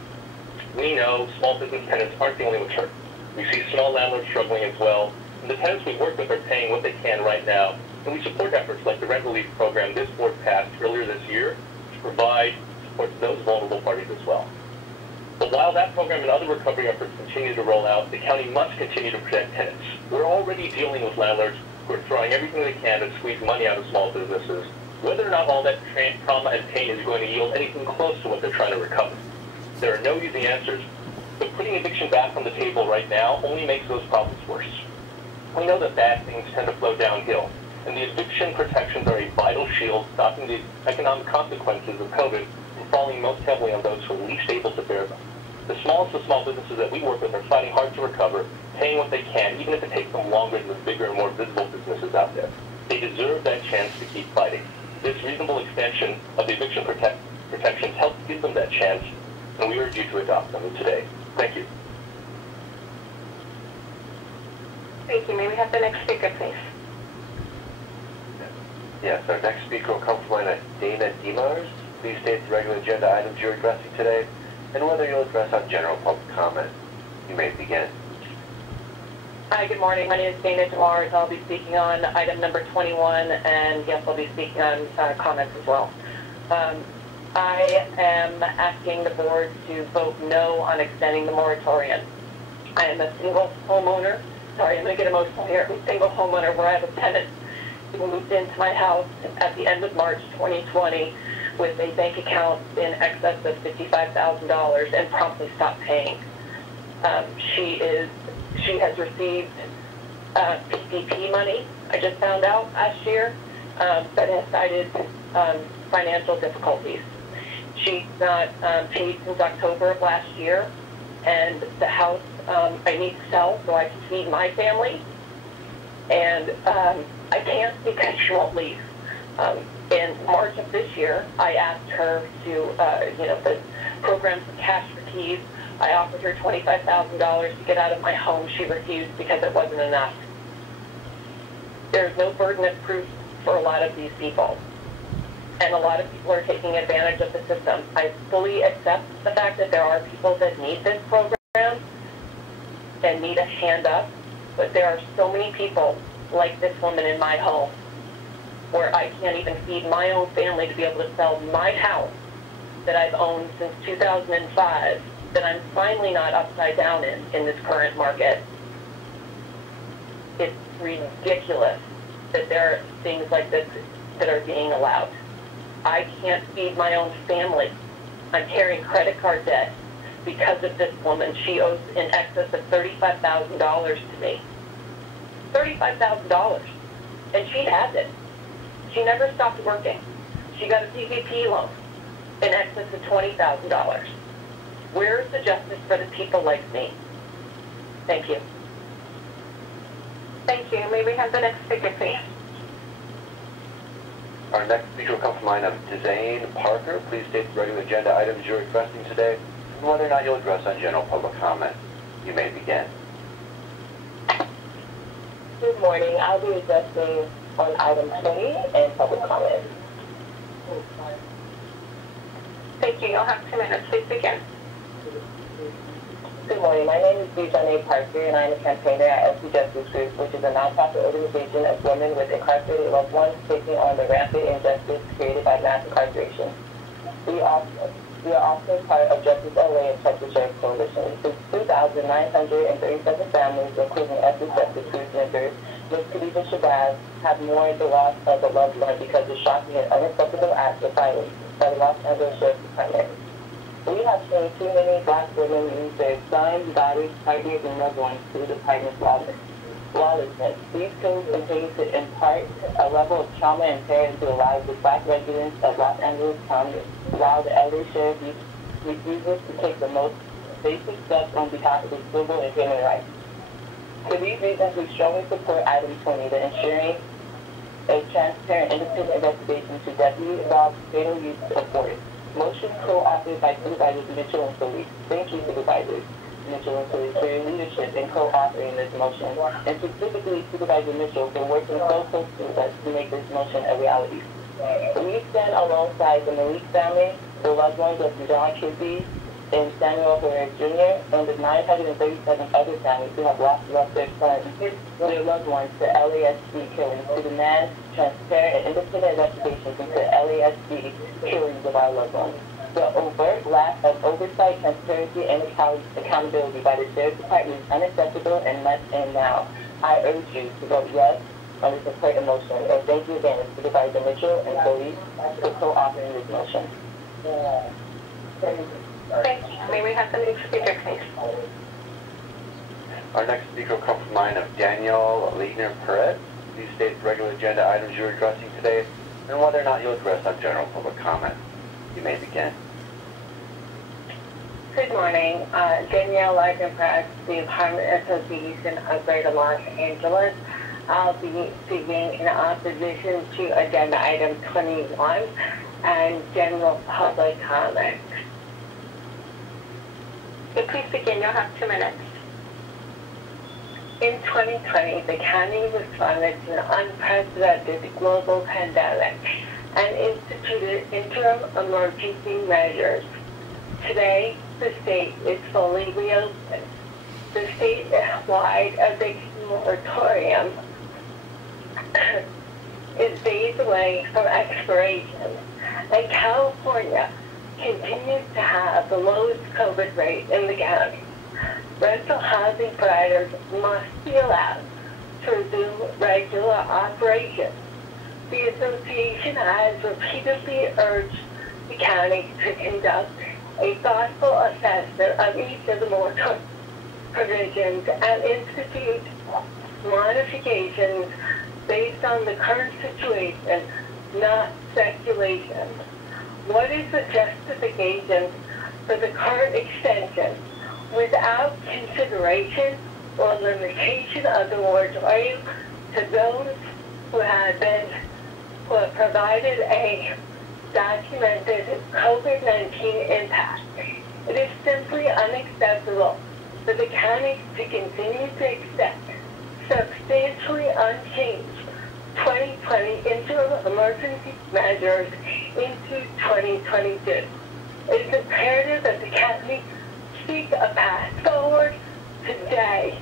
We know small business tenants aren't the only ones hurt. We see small landlords struggling as well, and the tenants we work with are paying what they can right now, and we support efforts like the rent relief program this board passed earlier this year to provide support to those vulnerable parties as well. But while that program and other recovery efforts continue to roll out, the county must continue to protect tenants. We're already dealing with landlords who are throwing everything they can to squeeze money out of small businesses, whether or not all that trauma and pain is going to yield anything close to what they're trying to recover. There are no easy answers, but putting eviction back on the table right now only makes those problems worse. We know that bad things tend to flow downhill, and the eviction protections are a vital shield stopping the economic consequences of COVID from falling most heavily on those who are least able to bear them. The smallest of small businesses that we work with are fighting hard to recover, paying what they can, even if it takes them longer than the bigger and more visible businesses out there. They deserve that chance to keep fighting. This reasonable extension of the eviction protections helps give them that chance, and we urge you to adopt them today. Thank you. Thank you. May we have the next speaker, please? Yes, our next speaker will come from Demares. Please state the regular agenda items you're addressing today and whether you'll address on general public comment. You may begin. Hi, good morning. My name is Demares. I'll be speaking on item number 21, and yes, I'll be speaking on comments as well. I am asking the board to vote no on extending the moratorium. I am a single homeowner. Sorry, I'm going to get emotional here. I'm a single homeowner where I have a tenant who moved into my house at the end of March 2020 with a bank account in excess of $55,000 and promptly stopped paying. She has received PPP money, I just found out last year, but has cited financial difficulties. She's not paid since October of last year, and the house I need to sell so I can feed my family, and I can't because she won't leave. In March of this year, I asked her to, the program for cash for keys. I offered her $25,000 to get out of my home. She refused because it wasn't enough. There's no burden of proof for a lot of these people, and a lot of people are taking advantage of the system. I fully accept the fact that there are people that need this program and need a hand up, but there are so many people like this woman in my home where I can't even feed my own family to be able to sell my house that I've owned since 2005, that I'm finally not upside down in this current market. It's ridiculous that there are things like this that are being allowed. I can't feed my own family. I'm carrying credit card debt because of this woman. She owes in excess of $35,000 to me. $35,000. And she has it. She never stopped working. She got a PPP loan in excess of $20,000. Where is the justice for the people like me? Thank you. Thank you. May we have the next speaker, please? Our next speaker will come from the line of Dezane Parker. Please state the regular agenda items you're addressing today and whether or not you'll address on general public comment. You may begin. Good morning. I'll be addressing on item 20 and public comment. Thank you. You'll have 2 minutes. Please begin. Good morning. My name is Bridgette Parker, and I'm a campaigner at LC Justice Group, which is a nonprofit organization of women with incarcerated loved ones taking on the rampant injustice created by mass incarceration. We are also part of Justice LA and Texas Sheriff Coalition. Since 2000, 937 families, including LC Justice Group members, Ms. Khadija Shabazz, have mourned the loss of a loved one because of shocking and unacceptable acts of violence by the Los Angeles Sheriff's Department. We have seen too many Black women lose their sons, daughters, partners, and loved ones to the department's lawlessness. These killings continue to impart a level of trauma and terror into the lives of Black residents of Los Angeles County, while the LA Sheriff refuses to take the most basic steps on behalf of his civil and human rights. For these reasons, we strongly support item 20, the ensuring a transparent, independent investigation to deputy involved fatal use of force. Motion co-authored by Supervisors Michell and Solis. Thank you, Supervisors Michell and Solis, for your leadership in co-authoring this motion, and specifically Supervisor Michell for working so closely with us to make this motion a reality. We stand alongside the Malik family, the loved ones of Jon Rhee and Samuel Perez Jr., and the 937 other families who have lost their sons, their loved ones to LASD killings, to demand transparent and independent investigations into LASD killings of our loved ones. The overt lack of oversight, transparency, and accountability by the Sheriff's Department is unacceptable and must end now. I urge you to vote yes on this important motion, and thank you again, Supervisor Mitchell and Solis, for co-authoring this motion. Thank you. May we have the next speaker, please? Our next speaker will come from the line of Daniella Perez. Please state the regular agenda items you're addressing today and whether or not you'll address on general public comment. You may begin. Good morning. Daniella Perez, the Apartment Association of Greater Los Angeles. I'll be speaking in opposition to agenda item 21 and general public comment. Please begin. You'll have 2 minutes. In 2020, the county responded to an unprecedented global pandemic and instituted interim emergency measures. Today, the state is fully reopened. The statewide eviction moratorium is days away from expiration, and California continues to have the lowest COVID rate in the county. Rental housing providers must be allowed to resume regular operations. The association has repeatedly urged the county to conduct a thoughtful assessment of each of the moratorium provisions and institute modifications based on the current situation, not speculation. What is the justification for the current extension without consideration or limitation of the moratorium to those who have provided a documented COVID-19 impact? It is simply unacceptable for the county to continue to accept substantially unchanged 2020 interim emergency measures into 2022. It is imperative that the county seek a path forward today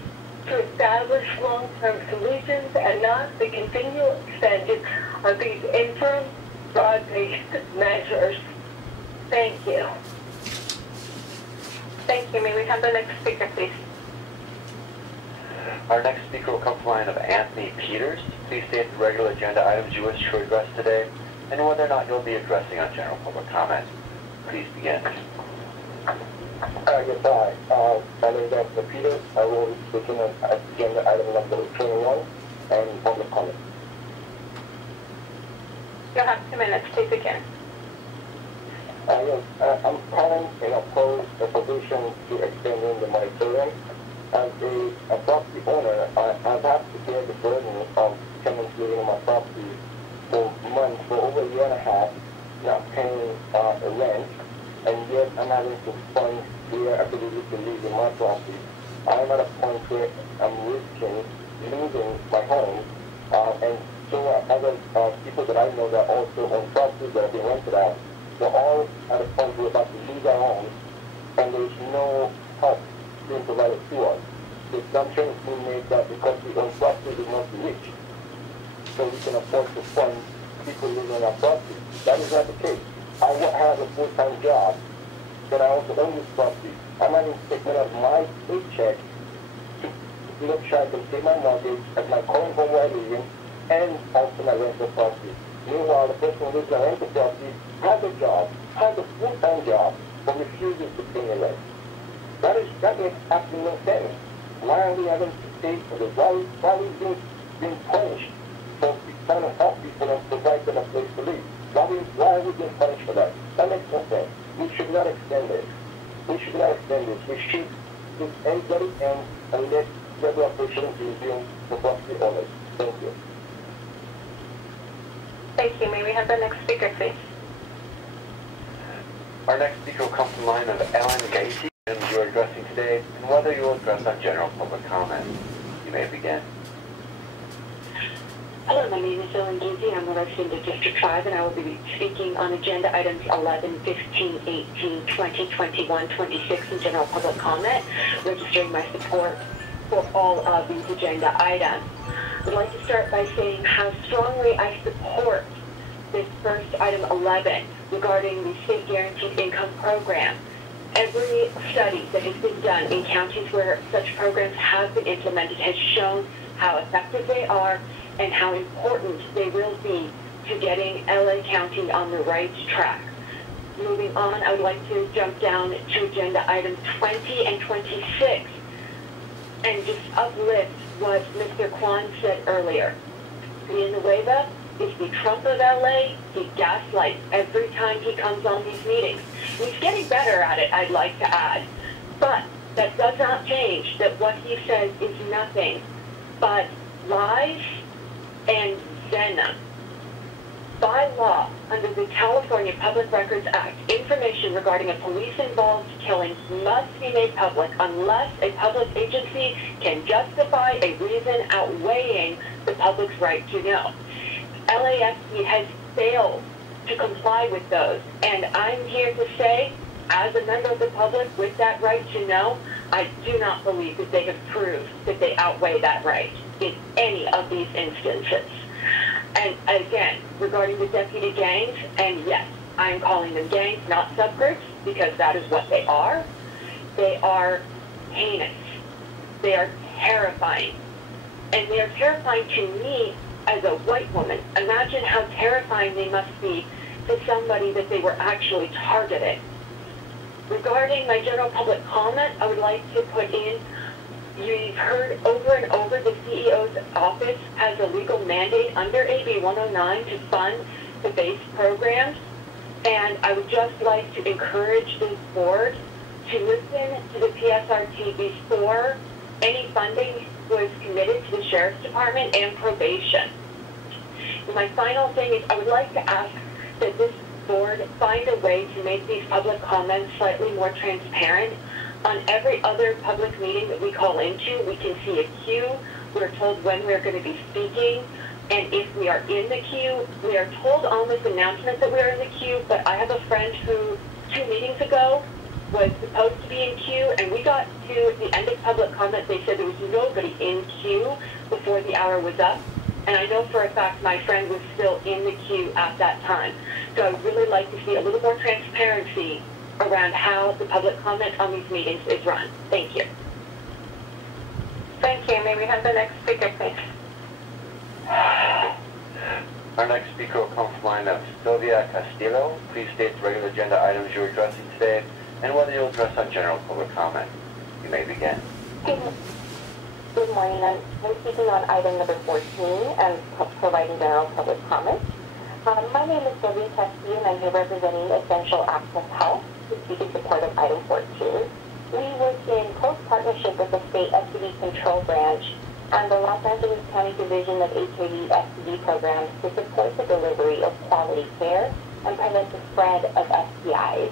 to establish long-term solutions and not the continual extension of these interim broad-based measures. Thank you. Thank you. May we have the next speaker, please? Our next speaker will come from the line of Anthony Peters. Please state the regular agenda items you wish to address today and whether or not you'll be addressing on general public comment. Please begin. Yes, hi. My name is Dr. Peter. I will be speaking on agenda item number 21 and public comment. You'll have 2 minutes. Please begin. Yes, I'm calling in opposition to extending the moratorium. As a property owner, I've had to bear the burden of tenants living in my property for months, for over a year and a half, not paying rent, and yet I'm having to fund their ability to live in my property. I'm at a point where I'm risking losing my home, and so are other people that I know that also own properties that have been rented out. We're all at a point where we're about to lose our homes, and there's no help being provided to us. The assumption is being made that because we own property, we must be rich, so we can afford to fund people living in our property. That is not the case. I have a full-time job, but I also own this property. I'm having to take money out of my paycheck to make sure I can pay my mortgage at my current home where I live in, and also my rental property. Meanwhile, the person who lives in a rental property has a job, has a full-time job, but refuses to pay the rent. That makes absolutely no sense. Why are we having to pay for this? Why are we being punished for trying to help people and provide them a place to live? Why are we being punished for that? That makes no sense. We should not extend this. We should not extend this. We should just let it end and let regular operations resume for property owners. Thank you. Thank you. May we have the next speaker, please? Our next speaker will come from the line of Elan Gassie, and you're addressing today, and whether you will address on general public comment. You may begin. Hello, my name is Elan Gassie. I'm a resident of District 5, and I will be speaking on agenda items 11, 15, 18, 20, 21, 26 in general public comment, registering my support for all of these agenda items. I'd like to start by saying how strongly I support this first item 11 regarding the state guaranteed income program. Every study that has been done in counties where such programs have been implemented has shown how effective they are and how important they will be to getting LA County on the right track. Moving on, I would like to jump down to agenda items 20 and 26 and just uplift what Mr. Kwan said earlier. Villanueva is the Trump of LA. He gaslights every time he comes on these meetings. He's getting better at it, I'd like to add. But that does not change that what he says is nothing but lies and venom. By law, under the California Public Records Act, information regarding a police-involved killing must be made public unless a public agency can justify a reason outweighing the public's right to know. LAFC has failed to comply with those, and I'm here to say, as a member of the public with that right to know, I do not believe that they have proved that they outweigh that right in any of these instances. And again, regarding the deputy gangs, and yes, I'm calling them gangs, not subgroups, because that is what they are. They are heinous. They are terrifying. And they are terrifying to me as a white woman. Imagine how terrifying they must be to somebody that they were actually targeting. Regarding my general public comment, I would like to put in, you've heard over and over the CEO's office has a legal mandate under AB 109 to fund the base programs, and I would just like to encourage this board to listen to the PSRT before any funding was committed to the Sheriff's Department and probation. My final thing is I would like to ask that this board find a way to make these public comments slightly more transparent. On every other public meeting that we call into, we can see a queue. We're told when we're going to be speaking. And if we are in the queue, we are told on this announcement that we are in the queue. But I have a friend who 2 meetings ago was supposed to be in queue, and we got to the end of public comment. They said there was nobody in queue before the hour was up. And I know for a fact my friend was still in the queue at that time. So I would really like to see a little more transparency around how the public comment on these meetings is run. Thank you. Thank you. May we have the next speaker, please? Our next speaker will come from the line of Silva Castillo. Please state the regular agenda items you're addressing today and whether you'll address on general public comment. You may begin. Good morning. I'm speaking on item number 14 and providing general public comment. My name is Silva Castillo, and I'm here representing Essential Access Health to speak in support of item 14. We work in close partnership with the state STD control branch and the Los Angeles County Division of HIV/STD programs to support the delivery of quality care and prevent the spread of STIs.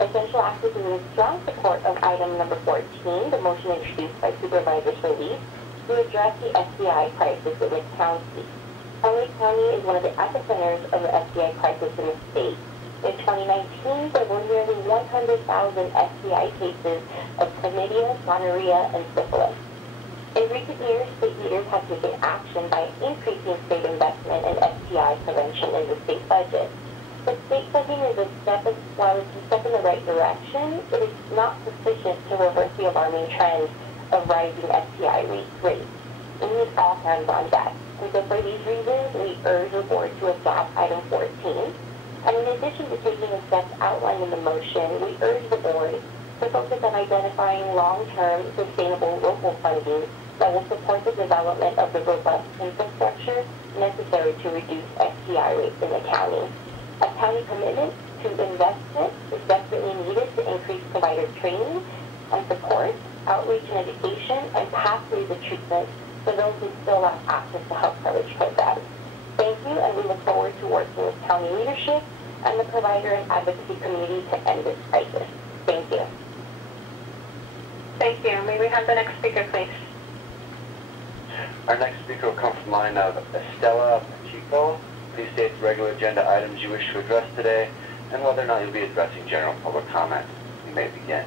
Essential Access is in strong support of item number 14, the motion introduced by Supervisor Meeting, to address the STI crisis in this county. LA County is one of the epicenters of the STI crisis in the state. In 2019, there were nearly 100,000 STI cases of chlamydia, gonorrhea, and syphilis. In recent years, state leaders have taken action by increasing state investment in STI prevention in the state budget. The state funding is while it's a step in the right direction, it is not sufficient to reverse the alarming trend of rising STI rates. We need all hands on deck. And so for these reasons, we urge the board to adopt item 14. And in addition to taking the steps outlined in the motion, we urge the board to focus on identifying long-term, sustainable local funding that will support the development of the robust infrastructure necessary to reduce STI rates in the county. A county commitment to investment is desperately needed to increase provider training and support, outreach and education, and pathways of treatment for those who still lack access to health coverage programs. Thank you, and we look forward to working with county leadership and the provider and advocacy community to end this crisis. Thank you. Thank you. May we have the next speaker, please? Our next speaker will come from the line of Estell Pacheco. Please state the regular agenda items you wish to address today and whether or not you'll be addressing general public comment. You may begin.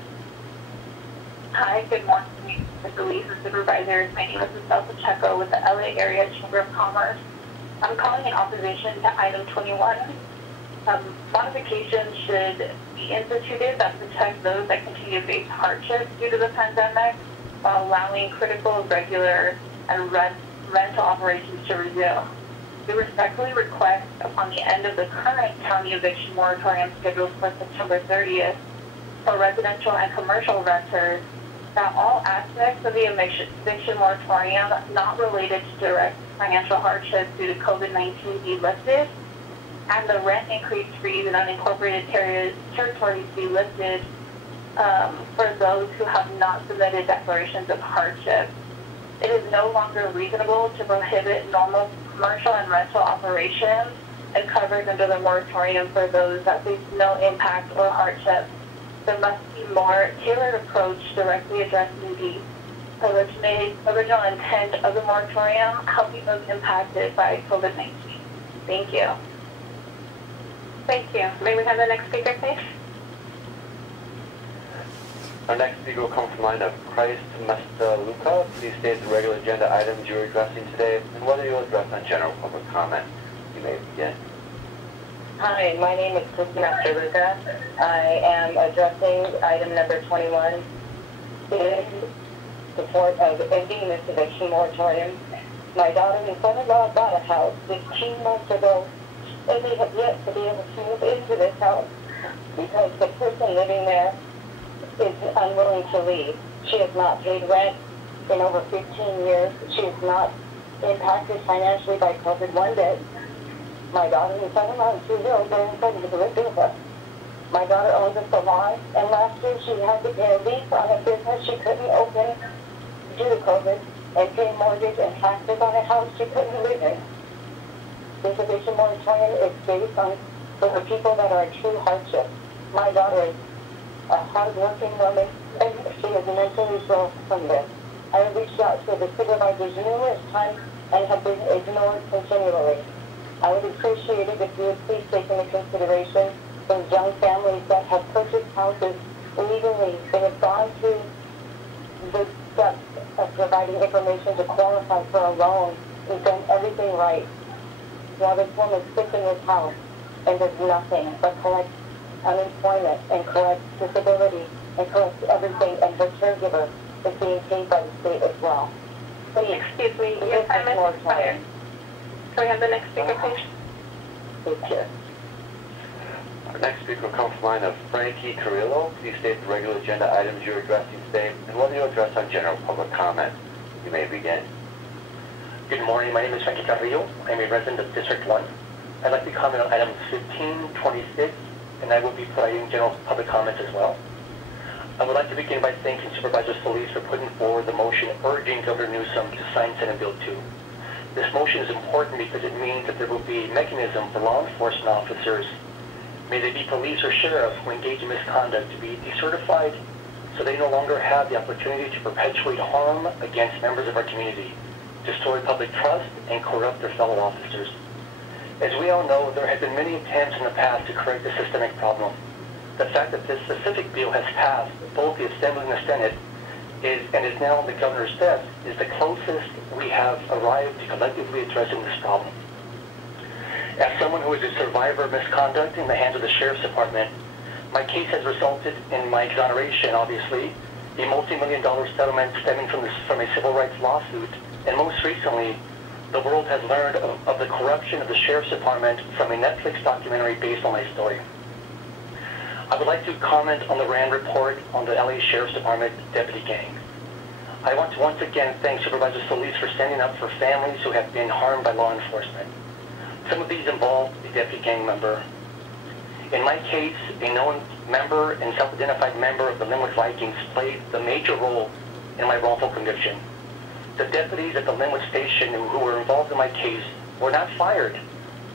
Hi, good morning, Mr. Lee, and supervisors. My name is Estell Pacheco with the LA Area Chamber of Commerce. I'm calling in opposition to item 21. Modifications should be instituted that protect those that continue to face hardships due to the pandemic while allowing critical, regular, and rental operations to resume. We respectfully request, upon the end of the current county eviction moratorium scheduled for September 30th, for residential and commercial renters, that all aspects of the eviction moratorium not related to direct financial hardship due to COVID-19 be lifted, and the rent increase freeze in unincorporated territories be lifted for those who have not submitted declarations of hardship. It is no longer reasonable to prohibit normal commercial and rental operations and coverage under the moratorium for those that face no impact or hardship. There must be more tailored approach directly addressing the original intent of the moratorium, helping those impacted by COVID-19. Thank you. Thank you. May we have the next speaker, please? Our next speaker will come from the line of Christ Luca. Please state the regular agenda items you're addressing today and whether you'll address on general public comment. You may begin. Hi, my name is Mr. Luca. I am addressing item number 21 in support of ending this eviction moratorium. My daughter and son-in-law bought a house 15 months ago, and they have yet to be able to move into this house because the person living there is unwilling to leave. She has not paid rent in over 15 years. She is not impacted financially by COVID one day. My daughter and son-in-law are 2 years old. They're intending to live with us. My daughter owns a salon, and last year she had to pay a lease on a business she couldn't open due to COVID and pay mortgage and taxes on a house she couldn't live in. This eviction moratorium is based on for the people that are in true hardship. My daughter is a hard-working woman, and she is mentally broke from this. I have reached out to the supervisors numerous times and have been ignored continually. I would appreciate it if you would please take into consideration those young families that have purchased houses legally. They have gone through the steps of providing information to qualify for a loan. We've done everything right. While this woman sits in this house and does nothing but collect unemployment and collect disability and collect everything, and her caregiver is being paid by the state as well. Please, excuse me, your time is expired. Can we have the next speaker, please? Thank you. Our next speaker will come from the line of Frankie Carillo. Please state the regular agenda items you're addressing today and whether you'll address on general public comment. You may begin. Good morning. My name is Frankie Carillo. I'm a resident of District 1. I'd like to comment on items 15, 26, and I will be providing general public comments as well. I would like to begin by thanking Supervisor Solis for putting forward the motion urging Governor Newsom to sign Senate Bill 2. This motion is important because it means that there will be a mechanism for law enforcement officers, may they be police or sheriffs, who engage in misconduct, to be decertified so they no longer have the opportunity to perpetuate harm against members of our community, destroy public trust, and corrupt their fellow officers. As we all know, there have been many attempts in the past to correct this systemic problem. The fact that this specific bill has passed both the Assembly and the Senate and is now on the governor's desk is the closest we have arrived to collectively addressing this problem. As someone who is a survivor of misconduct in the hands of the Sheriff's Department, my case has resulted in my exoneration, obviously, a multi-million-dollar settlement stemming from a civil rights lawsuit, and most recently, the world has learned of the corruption of the Sheriff's Department from a Netflix documentary based on my story. I would like to comment on the RAND report on the LA Sheriff's Department deputy gangs. I want to once again thank Supervisor Solis for standing up for families who have been harmed by law enforcement. Some of these involve a deputy gang member. In my case, a known member and self-identified member of the Linwood Vikings played the major role in my wrongful conviction. The deputies at the Linwood station who were involved in my case were not fired,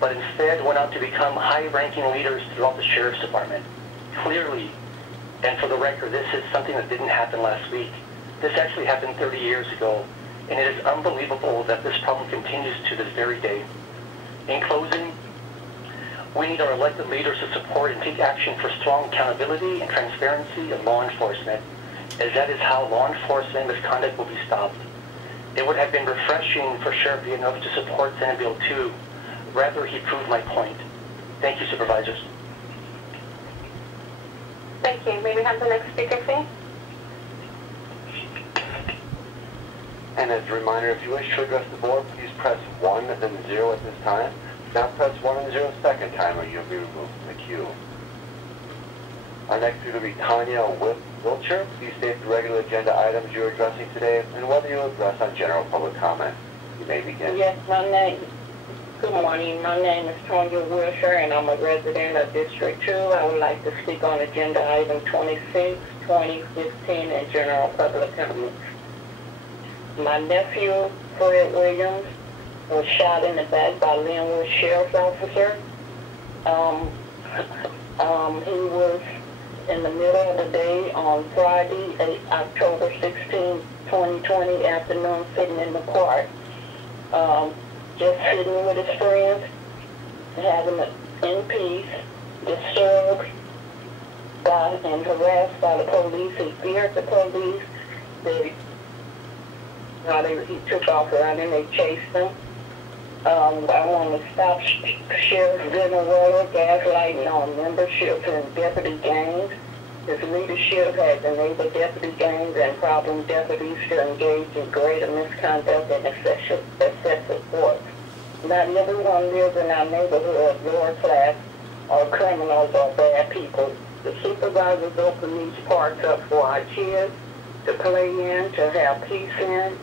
but instead went out to become high-ranking leaders throughout the Sheriff's Department. Clearly, and for the record, this is something that didn't happen last week. This actually happened 30 years ago, and it is unbelievable that this problem continues to this very day. In closing, we need our elected leaders to support and take action for strong accountability and transparency of law enforcement, as that is how law enforcement misconduct will be stopped. It would have been refreshing for Sheriff Villanueva to support Senate Bill 2. Rather, he proved my point. Thank you, Supervisors. Thank you. May we have the next speaker, please? And as a reminder, if you wish to address the board, please press 1 and then 0 at this time. Now press 1 and 0 a second time or you'll be removed from the queue. Our next speaker will be Tania Wilshire. Please state the regular agenda items you're addressing today and whether you'll address on general public comment. You may begin. Yes, good morning. My name is Tania Wilshire and I'm a resident of District 2. I would like to speak on agenda item 26, 2015, and general public comments. My nephew, Fred Williams, was shot in the back by Linwood Sheriff's officer. He was in the middle of the day on Friday, October 16, 2020 afternoon, sitting in the park, just sitting with his friends, having it in peace, disturbed by and harassed by the police. He feared the police. He took off running, they chased him. I want to stop Sheriff Villanueva gaslighting on membership and deputy gangs. His leadership has enabled deputy gangs and problem deputies to engage in greater misconduct and excessive force. Not everyone lives in our neighborhood, lower class, or criminals or bad people. The supervisors open these parks up for our kids to play in, to have peace in,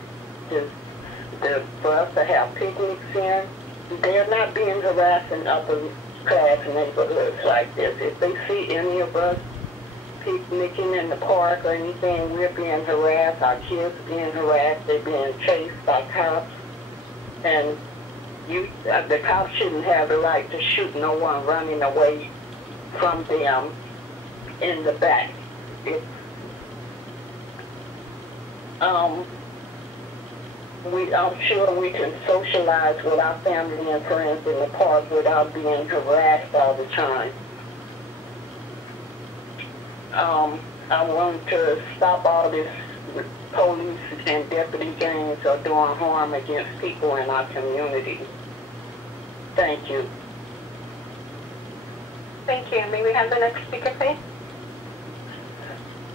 for us to have picnics in. They're not being harassed in upper class neighborhoods like this. If they see any of us picnicking in the park or anything, we're being harassed, our kids are being harassed, they're being chased by cops. And the cops shouldn't have the right to shoot no one running away from them in the back. I'm sure we can socialize with our family and friends in the park without being harassed all the time. I want to stop all this police and deputy gangs are doing harm against people in our community. Thank you. Thank you. May we have the next speaker, please?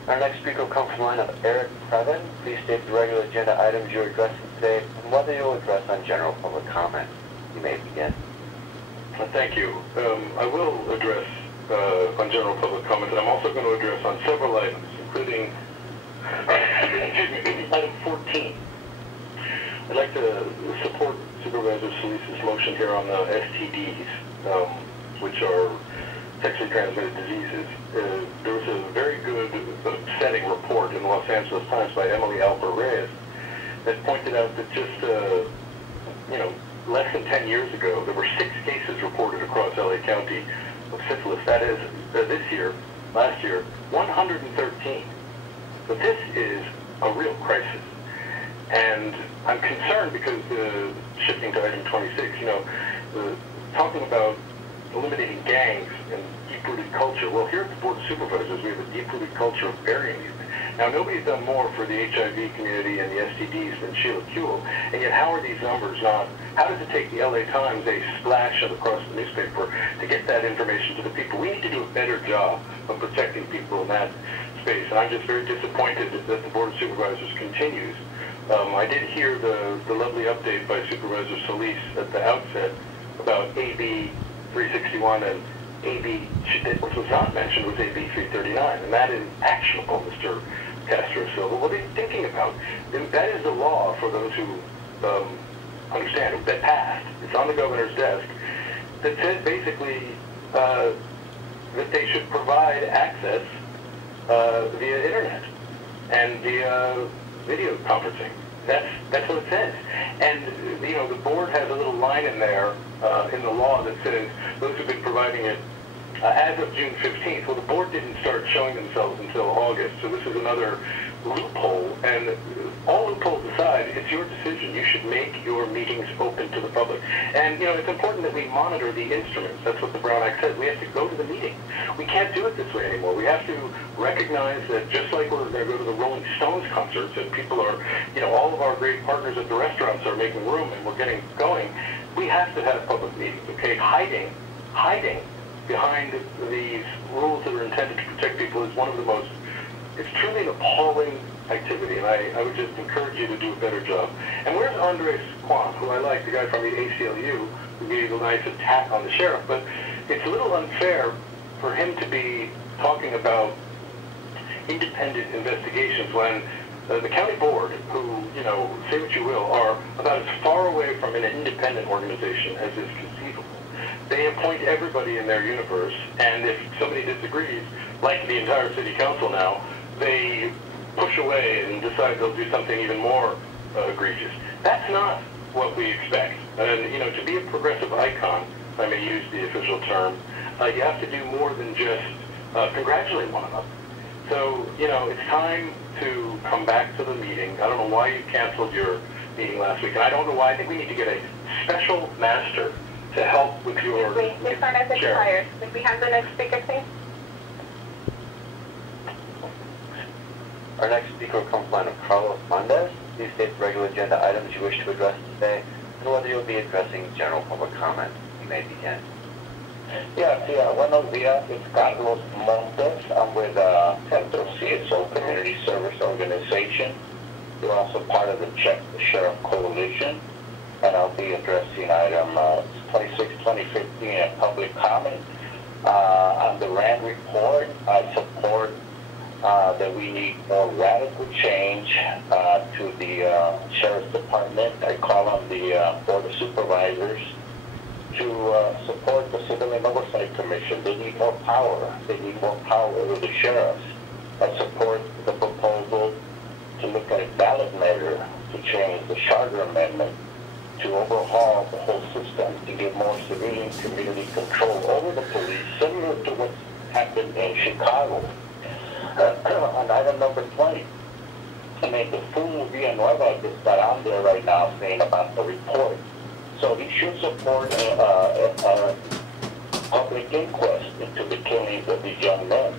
Our next speaker will come from the line of Eric Previne. Please state the regular agenda items you're addressing today and whether you'll address on general public comment. You may begin. Thank you. I will address on general public comment, and I'm also going to address on several items, including item 14. I'd like to support Supervisor Solis's motion here on the STDs, which are sexually transmitted diseases. There was a very good upsetting report in the Los Angeles Times by Emily Alper-Reyes that pointed out that just, less than 10 years ago, there were 6 cases reported across LA County of syphilis. That is, last year, 113. So this is a real crisis. And I'm concerned because, shifting to item 26, talking about eliminating gangs and deep-rooted culture. Well, here at the Board of Supervisors, we have a deep-rooted culture of burying youth. Now, nobody's done more for the HIV community and the STDs than Sheila Kuehl, and yet how are these numbers not? How does it take the LA Times a splash across the newspaper to get that information to the people? We need to do a better job of protecting people in that space, and I'm just very disappointed that the Board of Supervisors continues. I did hear the lovely update by Supervisor Solis at the outset about AB 361 and AB, what was not mentioned was AB 339, and that is actionable, Mr. Castro Silva. What are you thinking about? That is the law for those who understand, that passed. It's on the governor's desk that says basically that they should provide access via internet and via video conferencing. That's what it says. And, the board has a little line in there in the law that says those who've been providing it as of June 15th. Well, the board didn't start showing themselves until August, so this is another loophole. And all loopholes aside, it's your decision. You should make your meetings open to the public. And, it's important that we monitor the instruments. That's what the Brown Act says. We have to go to the meeting. We can't do it this way anymore. We have to recognize that just like we're going to go to the Rolling Stones concerts and people are, all of our great partners at the restaurants are making room and we're getting going, we have to have public meetings, okay? Hiding behind these rules that are intended to protect people is one of the most, it's truly an appalling activity, and I would just encourage you to do a better job. And where's Andreas Kwan, who I like, the guy from the ACLU, who gave a nice attack on the sheriff, but it's a little unfair for him to be talking about independent investigations when the county board, who, say what you will, are about as far away from an independent organization as is conceivable. They appoint everybody in their universe, and if somebody disagrees, like the entire city council now, they push away and decide they'll do something even more egregious. That's not what we expect. And, to be a progressive icon, if I may use the official term, you have to do more than just congratulate one another. So, it's time to come back to the meeting. I don't know why you canceled your meeting last week, and I don't know why. I think we need to get a special master to help with your Ms. Arnaz expired. Could we have the next speaker, please? Our next speaker will come from the line of Carlo Montes. Please state the regular agenda items you wish to address today, and whether you'll be addressing general public comment. You may begin. Buenos días. It's Carlos Montes. I'm with Centro CSO Community Service Organization. We're also part of the Check the Sheriff Coalition, and I'll be addressing item 26-2015 in public comment. On the RAND report, I support that we need more radical change to the Sheriff's Department. I call on the Board of Supervisors to support the Civilian Oversight Commission. They need more power. They need more power over the sheriffs. I support the proposal to look at a ballot measure to change the Charter Amendment to overhaul the whole system to give more civilian community control over the police, similar to what happened in Chicago. On item number 20, the fool Villanueva just got on there right now saying about the report. So he should support a public inquest into the killings of these young men.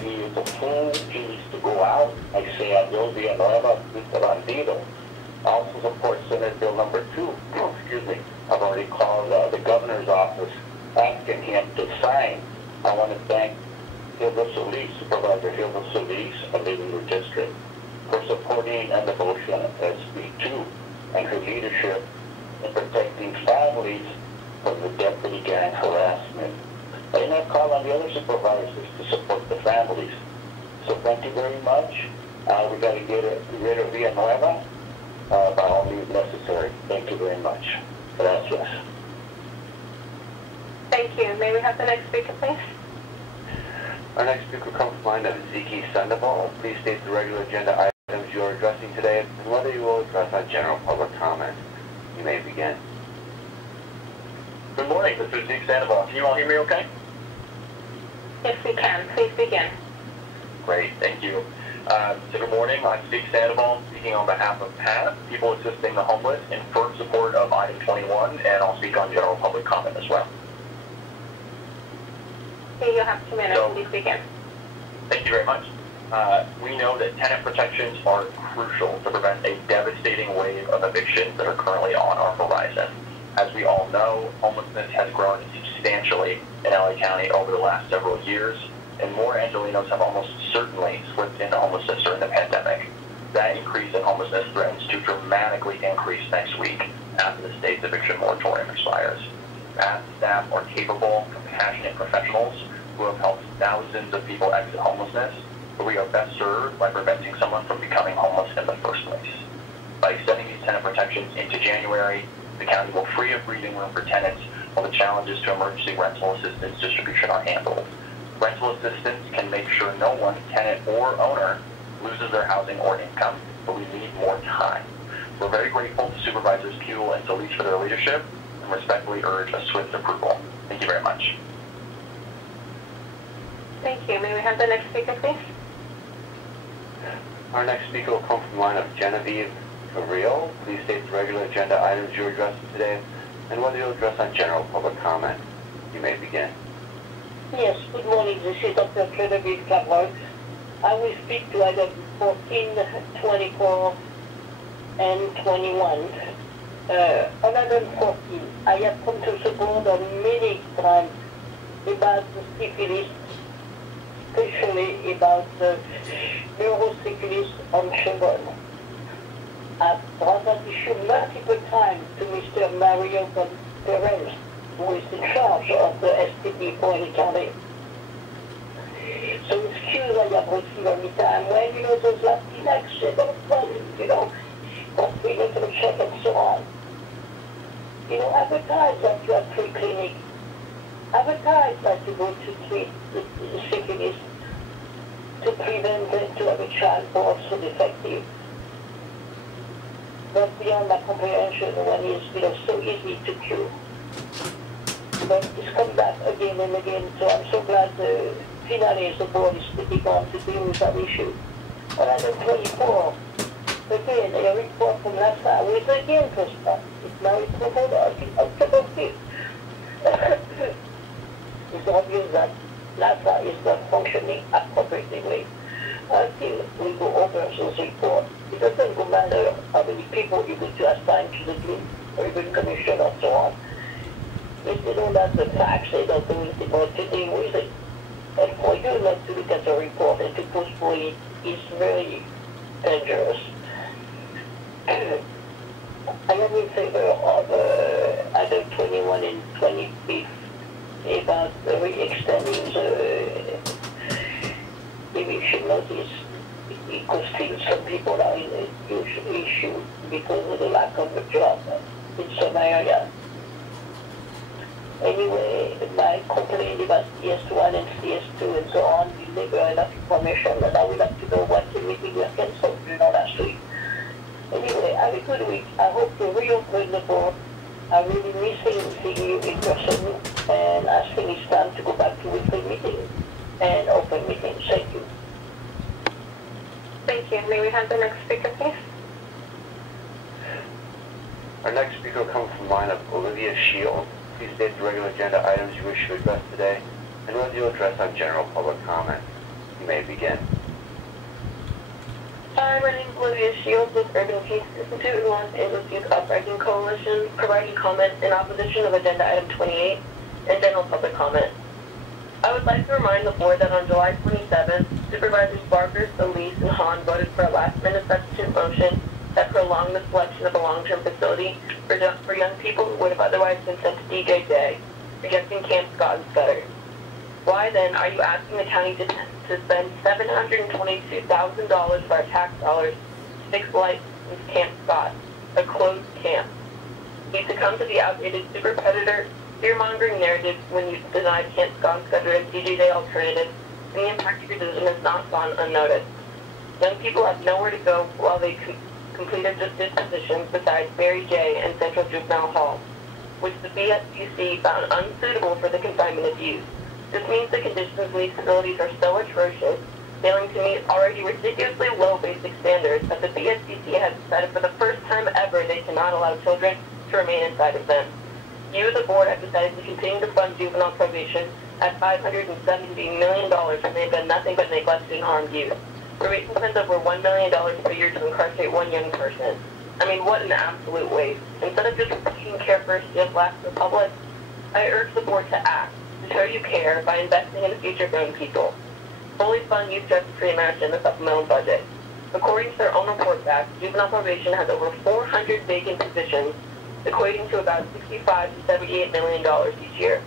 He is a fool. He needs to go out. I say, adios Villanueva, Mr. Bandido. I also support Senate Bill number 2. Excuse me. I've already called the governor's office asking him to sign. I want to thank Hilda Solis, Supervisor Hilda Solis, a living room district, for supporting and devotion SB2 and her leadership in protecting families from the deputy gang harassment. And I call on the other supervisors to support the families. So thank you very much. We got to get rid of Villanueva by all means necessary. Thank you very much. Gracias. Thank you. May we have the next speaker, please? Our next speaker comes from the line of Zek San Davul. Please state the regular agenda items you are addressing today and whether you will address on general public comment. You may begin. Good morning, this is Zek San Davul. Can you all hear me okay? Yes, we can. Please begin. Great, thank you. So good morning, I'm Zek San Davul, speaking on behalf of PATH, People Assisting the Homeless, in firm support of item 21, and I'll speak on general public comment as well. Okay, you'll have 2 minutes. Please begin. Thank you very much. We know that tenant protections are crucial to prevent a devastating wave of evictions that are currently on our horizon. As we all know, homelessness has grown substantially in LA County over the last several years, and more Angelenos have almost certainly slipped into homelessness during the pandemic. That increase in homelessness threatens to dramatically increase next week after the state's eviction moratorium expires. PATH staff are capable, compassionate professionals who have helped thousands of people exit homelessness, but we are best served by preventing someone from becoming homeless in the first place. By extending these tenant protections into January, the county will free up breathing room for tenants while the challenges to emergency rental assistance distribution are handled. Rental assistance can make sure no one, tenant or owner, loses their housing or income, but we need more time. We're very grateful to Supervisors Kuehl and Solis for their leadership and respectfully urge a swift approval. Thank you very much. Thank you. May we have the next speaker, please? Our next speaker will come from the line of Genavive Carillo. Please state the regular agenda items you're addressing today and whether you'll address on general public comment. You may begin. Yes, good morning. This is Dr. Genavive Carillo. I will speak to item 14, 24, and 21. On item 14, I have come to support on many times about the syphilis, especially about the neurosyphilis on children. I've brought that issue multiple times to Mr. Mario Perez, who is in charge of the STP for the county. So excuse I have received every time when, those Latinx, they don't fund, for prenatal check and so on. Advertise that you have free clinic. Advertise that you go to treat the syphilis to prevent them to have a child born so defective. But beyond my comprehension when it's so easy to cure. But it's come back again and again, so I'm so glad finally the board is taking on to deal with that issue. On item 24, again, a report from last night with again Christmas. It's now it's October 5th. It's obvious that NASA is not functioning appropriately until we go over those reports. It doesn't matter how many people you go to assign to the group or even commission or so on. If they don't have the facts, they don't do anything about to deal with it. And for you not to look at the report and to postpone it is very dangerous. I am in favor of item 21 and 25 about re-extending the eviction notice because still some people are in a huge issue because of the lack of a job in some areas. Anyway, my complaint about CS1 and CS2 and so on, we never enough information, and I would like to know what the meeting was cancelled, last week. Anyway, have a good week. I hope to reopen the board. I'm really missing seeing you in person, and I think it's time to go back to weekly meetings and open meetings. Thank you. Thank you. May we have the next speaker, please? Our next speaker will come from the line of Olivia Shields. Please state the regular agenda items you wish to address today and whether you'll address on general public comment. You may begin. Hi, my name is Olivia Shields with Urban Peace Institute and Los Angeles Youth Uprising Coalition, providing comment in opposition of agenda item 28 and general public comment. I would like to remind the board that on July 27th, Supervisors Barker, Solis, and Hahn voted for a last-minute substitute motion that prolonged the selection of a long-term facility for young people who would have otherwise been sent to DJ Day, rejecting Camp Scott and Scudder. Why then are you asking the county to spend $722,000 of our tax dollars to fix licensed Camp Scott, a closed camp? You succumb to the outdated super predator fear-mongering narrative when you denied Camp Scott as DJ Day alternative, and the impact of your decision has not gone unnoticed. Young people have nowhere to go while they completed dispositions besides Mary J. and Central Juvenile Hall, which the BSUC found unsuitable for the confinement of youth. This means the conditions in these facilities are so atrocious, failing to meet already ridiculously low basic standards, that the BSUC has decided for the first time ever they cannot allow children to remain inside of them. You, the board, have decided to continue to fund juvenile probation at $570 million when they've done nothing but neglected and harmed youth. Probation spends over $1 million per year to incarcerate one young person. I mean, what an absolute waste. Instead of just repeating care first, give last to the public, I urge the board to act, to show you care by investing in the future of young people. Fully fund youth justice reimagined in the supplemental budget. According to their own report back, juvenile probation has over 400 vacant positions, equating to about $65 to $78 million each year.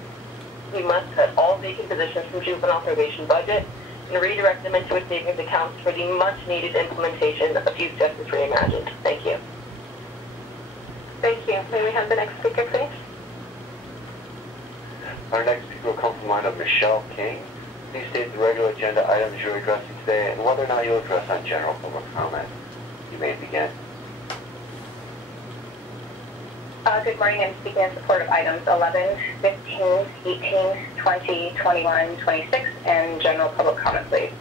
We must cut all vacant positions from juvenile probation budget and redirect them into a savings account for the much-needed implementation of Youth Justice Reimagined. Thank you. Thank you. May we have the next speaker, please? Our next speaker will come from the line of Michell King. Please state the regular agenda items you're addressing today and whether or not you'll address on general public comment. You may begin. Good morning. I'm speaking in support of items 11, 15, 18, 20, 21, 26, and general public comment, please.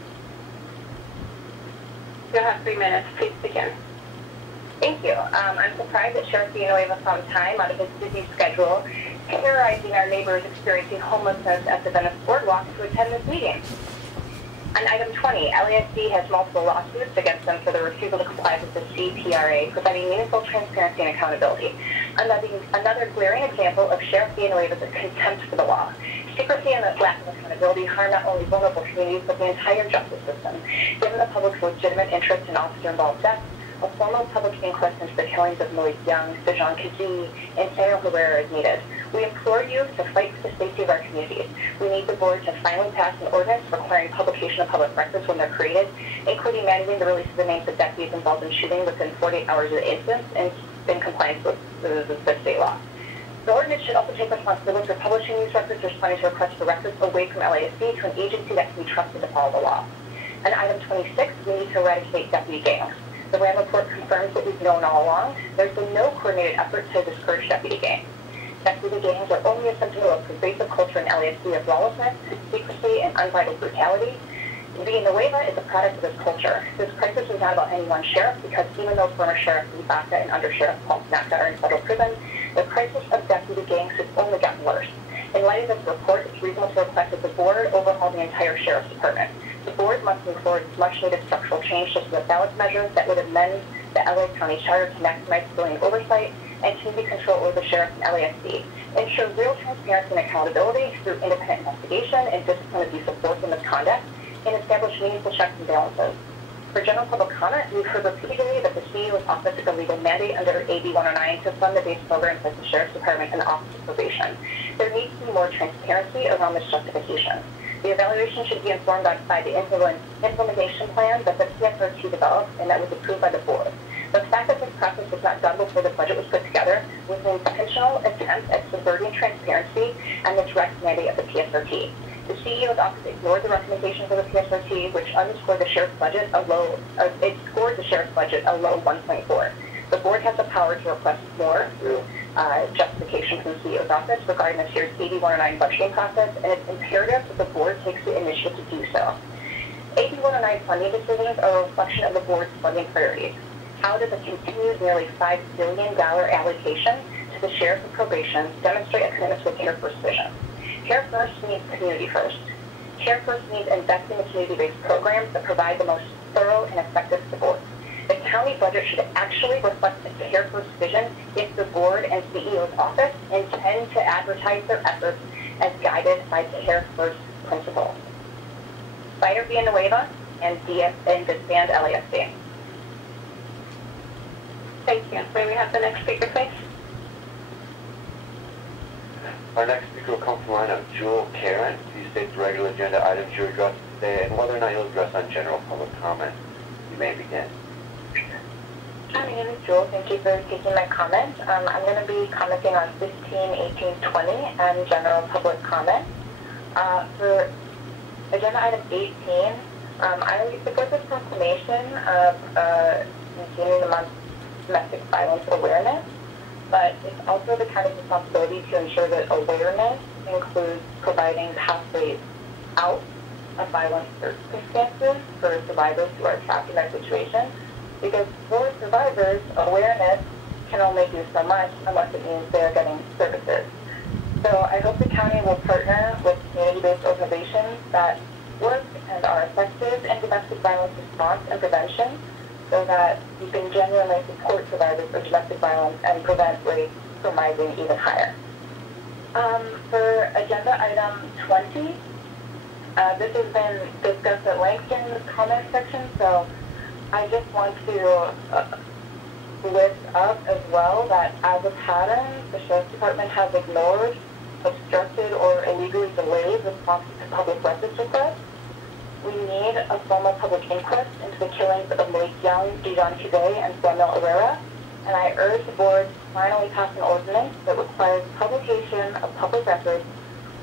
You'll have 3 minutes. Please begin. Thank you. I'm surprised that Sheriff Villanueva found time out of his busy schedule terrorizing our neighbors experiencing homelessness at the Venice Boardwalk to attend this meeting. On item 20, LASD has multiple lawsuits against them for the refusal to comply with the CPRA, providing meaningful transparency and accountability. Another glaring example of Sheriff Villanueva's contempt for the law. Secrecy and the lack of accountability harm not only vulnerable communities, but the entire justice system. Given the public's legitimate interest in officer-involved deaths, a formal public inquest into the killings of Malik Young, Jon Rhee, and Sarah Rivera is needed. We implore you to fight for the safety of our communities. We need the board to finally pass an ordinance requiring publication of public records when they're created, including mandating the release of the names of deputies involved in shooting within 48 hours of the incident and in compliance with the state law. The ordinance should also take responsibility for publishing these records, responding to requests for records away from LASD to an agency that can be trusted to follow the law. On item 26, we need to eradicate deputy gangs. The RAM report confirms what we've known all along. There's been no coordinated effort to discourage deputy gangs. Deputy gangs are only a symptom of pervasive culture in LASD of lawlessness, secrecy, and unbridled brutality. Villanueva is a product of this culture. This crisis is not about any one sheriff, because even though former Sheriff Baca and Under Sheriff Paul Snapka are in federal prison, the crisis of deputy gangs has only gotten worse. In light of this report, it's reasonable to request that the board overhaul the entire sheriff's department. The board must move forward with much-needed structural change to the ballot measures that would amend the LA County Charter to maximize civilian oversight and community control over the sheriff and LASD. Ensure real transparency and accountability through independent investigation and discipline abuse of force and misconduct, and establish meaningful checks and balances. For general public comment, we've heard repeatedly that the CEO's office is a legal mandate under AB 109 to fund the base programs like the Sheriff's Department and the Office of Probation. There needs to be more transparency around this justification. The evaluation should be informed by the implementation plan that the PSRT developed and that was approved by the board. The fact that this process was not done before the budget was put together was an intentional attempt at subverting transparency and the direct mandate of the PSRT. The CEO's office ignored the recommendations of the PSRT, which underscored the sheriff's budget it scored the sheriff's budget a low 1.4. The board has the power to request more through justification from the CEO's office regarding this year's AB 109 budgeting process, and it's imperative that the board takes the initiative to do so. AB 109 funding decisions are a reflection of the board's funding priorities. How does a continued nearly $5 billion allocation to the sheriff of probation demonstrate a commitment to a care first vision? Care first means community first. Care first means investing in community-based programs that provide the most thorough and effective support. The county budget should actually reflect the Care First vision if the board and CEO's office intend to advertise their efforts as guided by Care First principles. Fire Villanueva and disband LASD. Thank you. May we have the next speaker, please? Our next speaker will come from the line of Jewell Karen. Please state the regular agenda items you address today and whether or not you'll address on general public comment. You may begin. Hi, my name is Jewell. Thank you for taking my comment. I'm going to be commenting on 15, 18, 20 and general public comment. For agenda item 18, I support this proclamation of maintaining the month domestic violence awareness, but it's also the county's responsibility to ensure that awareness includes providing pathways out of violent circumstances for survivors who are trapped in that situation. Because for survivors, awareness can only do so much unless it means they're getting services. So I hope the county will partner with community-based organizations that work and are effective in domestic violence response and prevention so that we can genuinely support survivors of domestic violence and prevent rates from rising even higher. For agenda item 20, this has been discussed at length in the comment section, so I just want to lift up as well that as a pattern, the Sheriff's Department has ignored, obstructed, or illegally delayed responses to public records requests. We need a formal public inquest into the killings of Malik Young, Jon Rhee, and Samuel Herrera, and I urge the board to finally pass an ordinance that requires publication of public records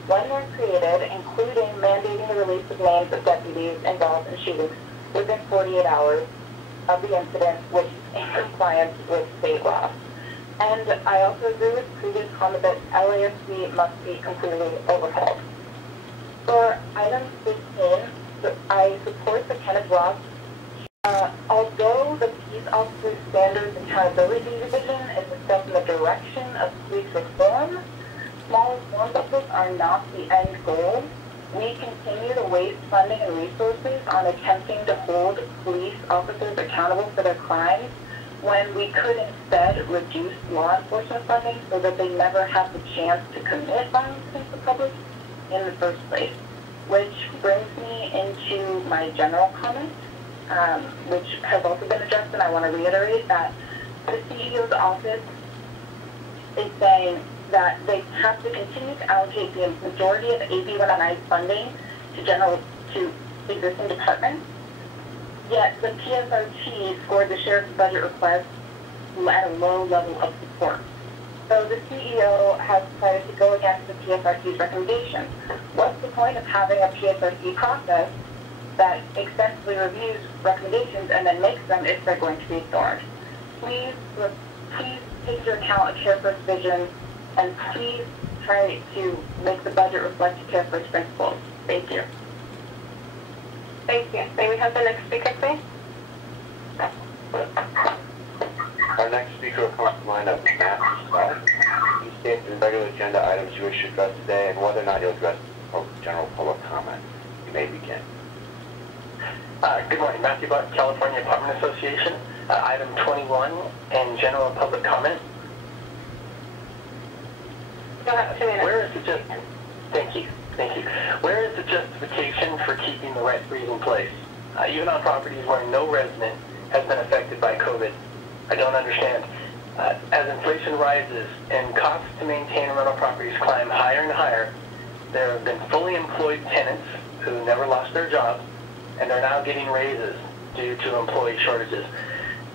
when they're created, including mandating the release of names of deputies involved in shootings within 48 hours of the incident, which is in compliance with state law. And I also agree with previous comment that LAFC must be completely overhauled. For item 15, I support the Kenneth Ross. Although the Peace Officer Standards and Accountability Division is discussing the direction of police reform, small reforms of this are not the end goal. We continue to waste funding and resources on attempting to hold police officers accountable for their crimes when we could instead reduce law enforcement funding so that they never have the chance to commit violence against the public in the first place. Which brings me into my general comment, which has also been addressed, and I want to reiterate that the CEO's office is saying that they have to continue to allocate the majority of AB 109 funding to existing departments, yet the PSRT scored the sheriff's budget request at a low level of support. So the CEO has decided to go against the PSRT's recommendations. What's the point of having a PSRT process that extensively reviews recommendations and then makes them if they're going to be ignored? Please take into account a Care First vision, and please try to make the budget reflect the Care First principles. Thank you. Thank you. May we have the next speaker, please? Our next speaker will come from the line of Mathew Brock. Please state the regular agenda items you wish to address today and whether or not you'll address general public comment. You may begin. Good morning, Mathew Brock, California Apartment Association. Item 21 and general public comment. Where is the Thank you. Where is the justification for keeping the rent freeze in place, even on properties where no resident has been affected by COVID? I don't understand. As inflation rises and costs to maintain rental properties climb higher and higher, there have been fully employed tenants who never lost their jobs and are now getting raises due to employee shortages.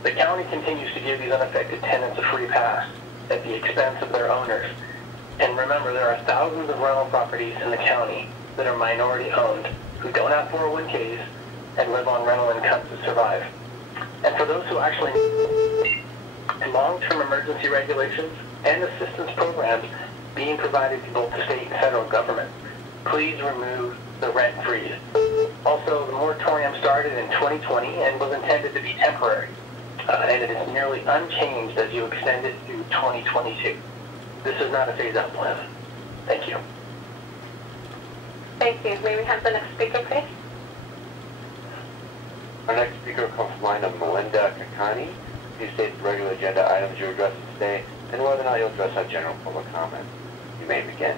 The county continues to give these unaffected tenants a free pass at the expense of their owners. And remember, there are thousands of rental properties in the county that are minority owned who don't have 401ks and live on rental income to survive. And for those who actually need long-term emergency regulations and assistance programs being provided to both the state and federal government, please remove the rent freeze. Also, the moratorium started in 2020 and was intended to be temporary, and it is nearly unchanged as you extend it through 2022. This is not a phase-out plan. Thank you. Thank you. May we have the next speaker, please? Our next speaker will come from the line of Melinda Kakani. Please state the regular agenda items you're addressing today and whether or not you'll address our general public comment. You may begin.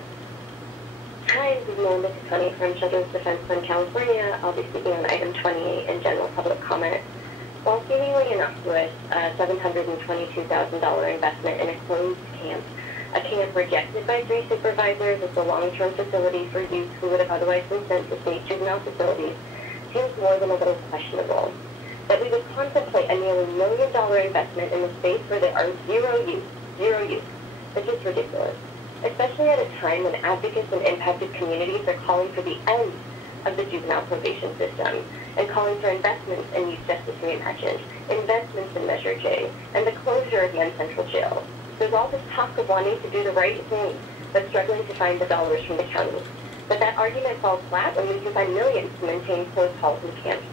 Hi, this is Melinda Kakani from Children's Defense Fund, California. I'll be speaking on item 28 in general public comment. While seemingly innocuous, $722,000 investment in a closed camp A camp rejected by 3 supervisors as a long-term facility for youth who would have otherwise been sent to state juvenile facilities seems more than a little questionable. That we would contemplate a nearly $1 million investment in a space where there are zero youth, it's just ridiculous. Especially at a time when advocates in impacted communities are calling for the end of the juvenile probation system and calling for investments in Youth Justice Reimagined, investments in Measure J, and the closure of Yen Central Jail. There's all this talk of wanting to do the right thing, but struggling to find the dollars from the county. But that argument falls flat when we can find millions to maintain closed halls and camps.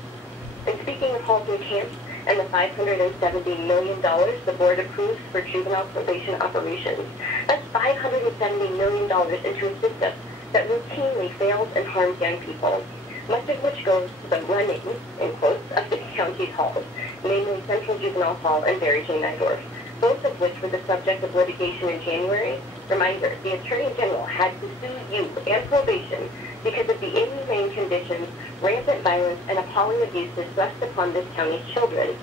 And speaking of halls and camps, and the $570 million the board approves for juvenile probation operations, that's $570 million into a system that routinely fails and harms young people, much of which goes to the running, in quotes, of the county's halls, namely Central Juvenile Hall and Barry J. Nydorf, both of which were the subject of litigation in January. Reminder, the Attorney General had to sue youth and probation because of the inhumane conditions, rampant violence, and appalling abuses thrust upon this county's children.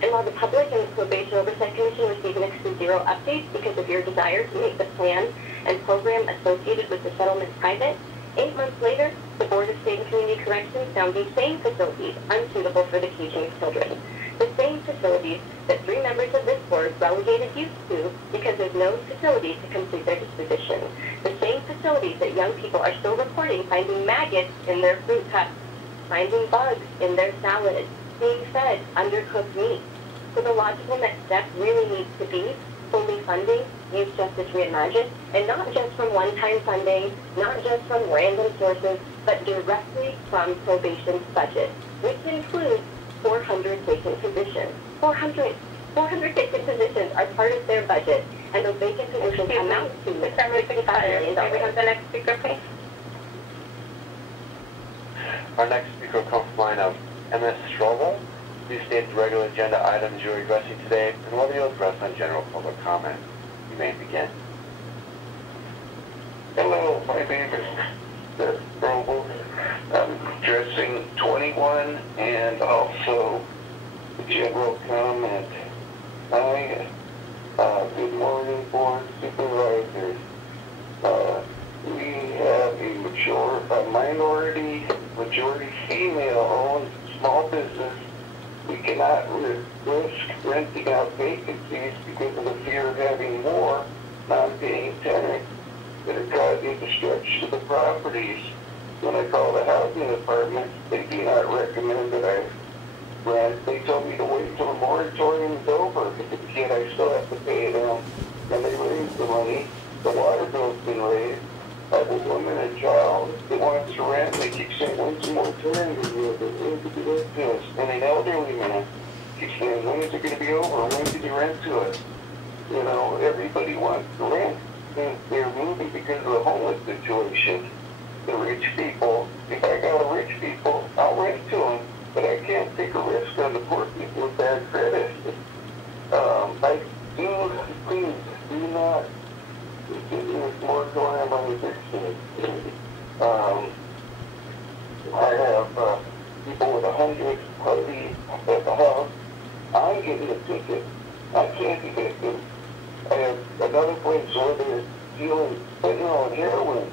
And while the public and the Probation Oversight Commission receive next to zero updates because of your desire to make the plan and program associated with the settlement private, 8 months later, the Board of State and Community Corrections found these same facilities unsuitable for the teaching of children. The same facilities that 3 members of this board relegated youth to because there's no facility to complete their disposition. The same facilities that young people are still reporting finding maggots in their fruit cups, finding bugs in their salads, being fed undercooked meat. So the logical next step really needs to be fully funding Youth Justice Reimagined, and not just from one-time funding, not just from random sources, but directly from probation's budget, which includes 400 vacant positions. 400 vacant positions are part of their budget, and those vacant positions amount to $65 million. May we have the next speaker, please? Our next speaker will come from line of MS Strobel. Please state the regular agenda items you're addressing today and whether you'll address on general public comment. You may begin. Hello, my name is MS Strobel. I'm addressing 21 and also the general comment. Good morning, board supervisors. We have a majority female-owned small business. We cannot risk renting out vacancies because of the fear of having more non-paying tenants that are causing destruction to the properties. When I call the housing department, they do not recommend that I rent. They told me to wait till the moratorium is over, because yet I still have to pay them. And they raised the money. The water bill's been raised. I have a woman and a child that wants to rent, and they keep saying, when's the moratorium going to be over? When did you rent to us? And an elderly man keeps saying, when is it going to be over? When did you rent to us? You know, everybody wants to rent. They're moving because of the homeless situation. The rich people, if I got rich people, I'll rent to them, but I can't take a risk on the poor people with bad credit. Please do not continue this moratorium on eviction. I have people with 100 parties at the house. I'm getting a ticket. I can't evict them. I have another place where they're dealing fentanyl and heroin.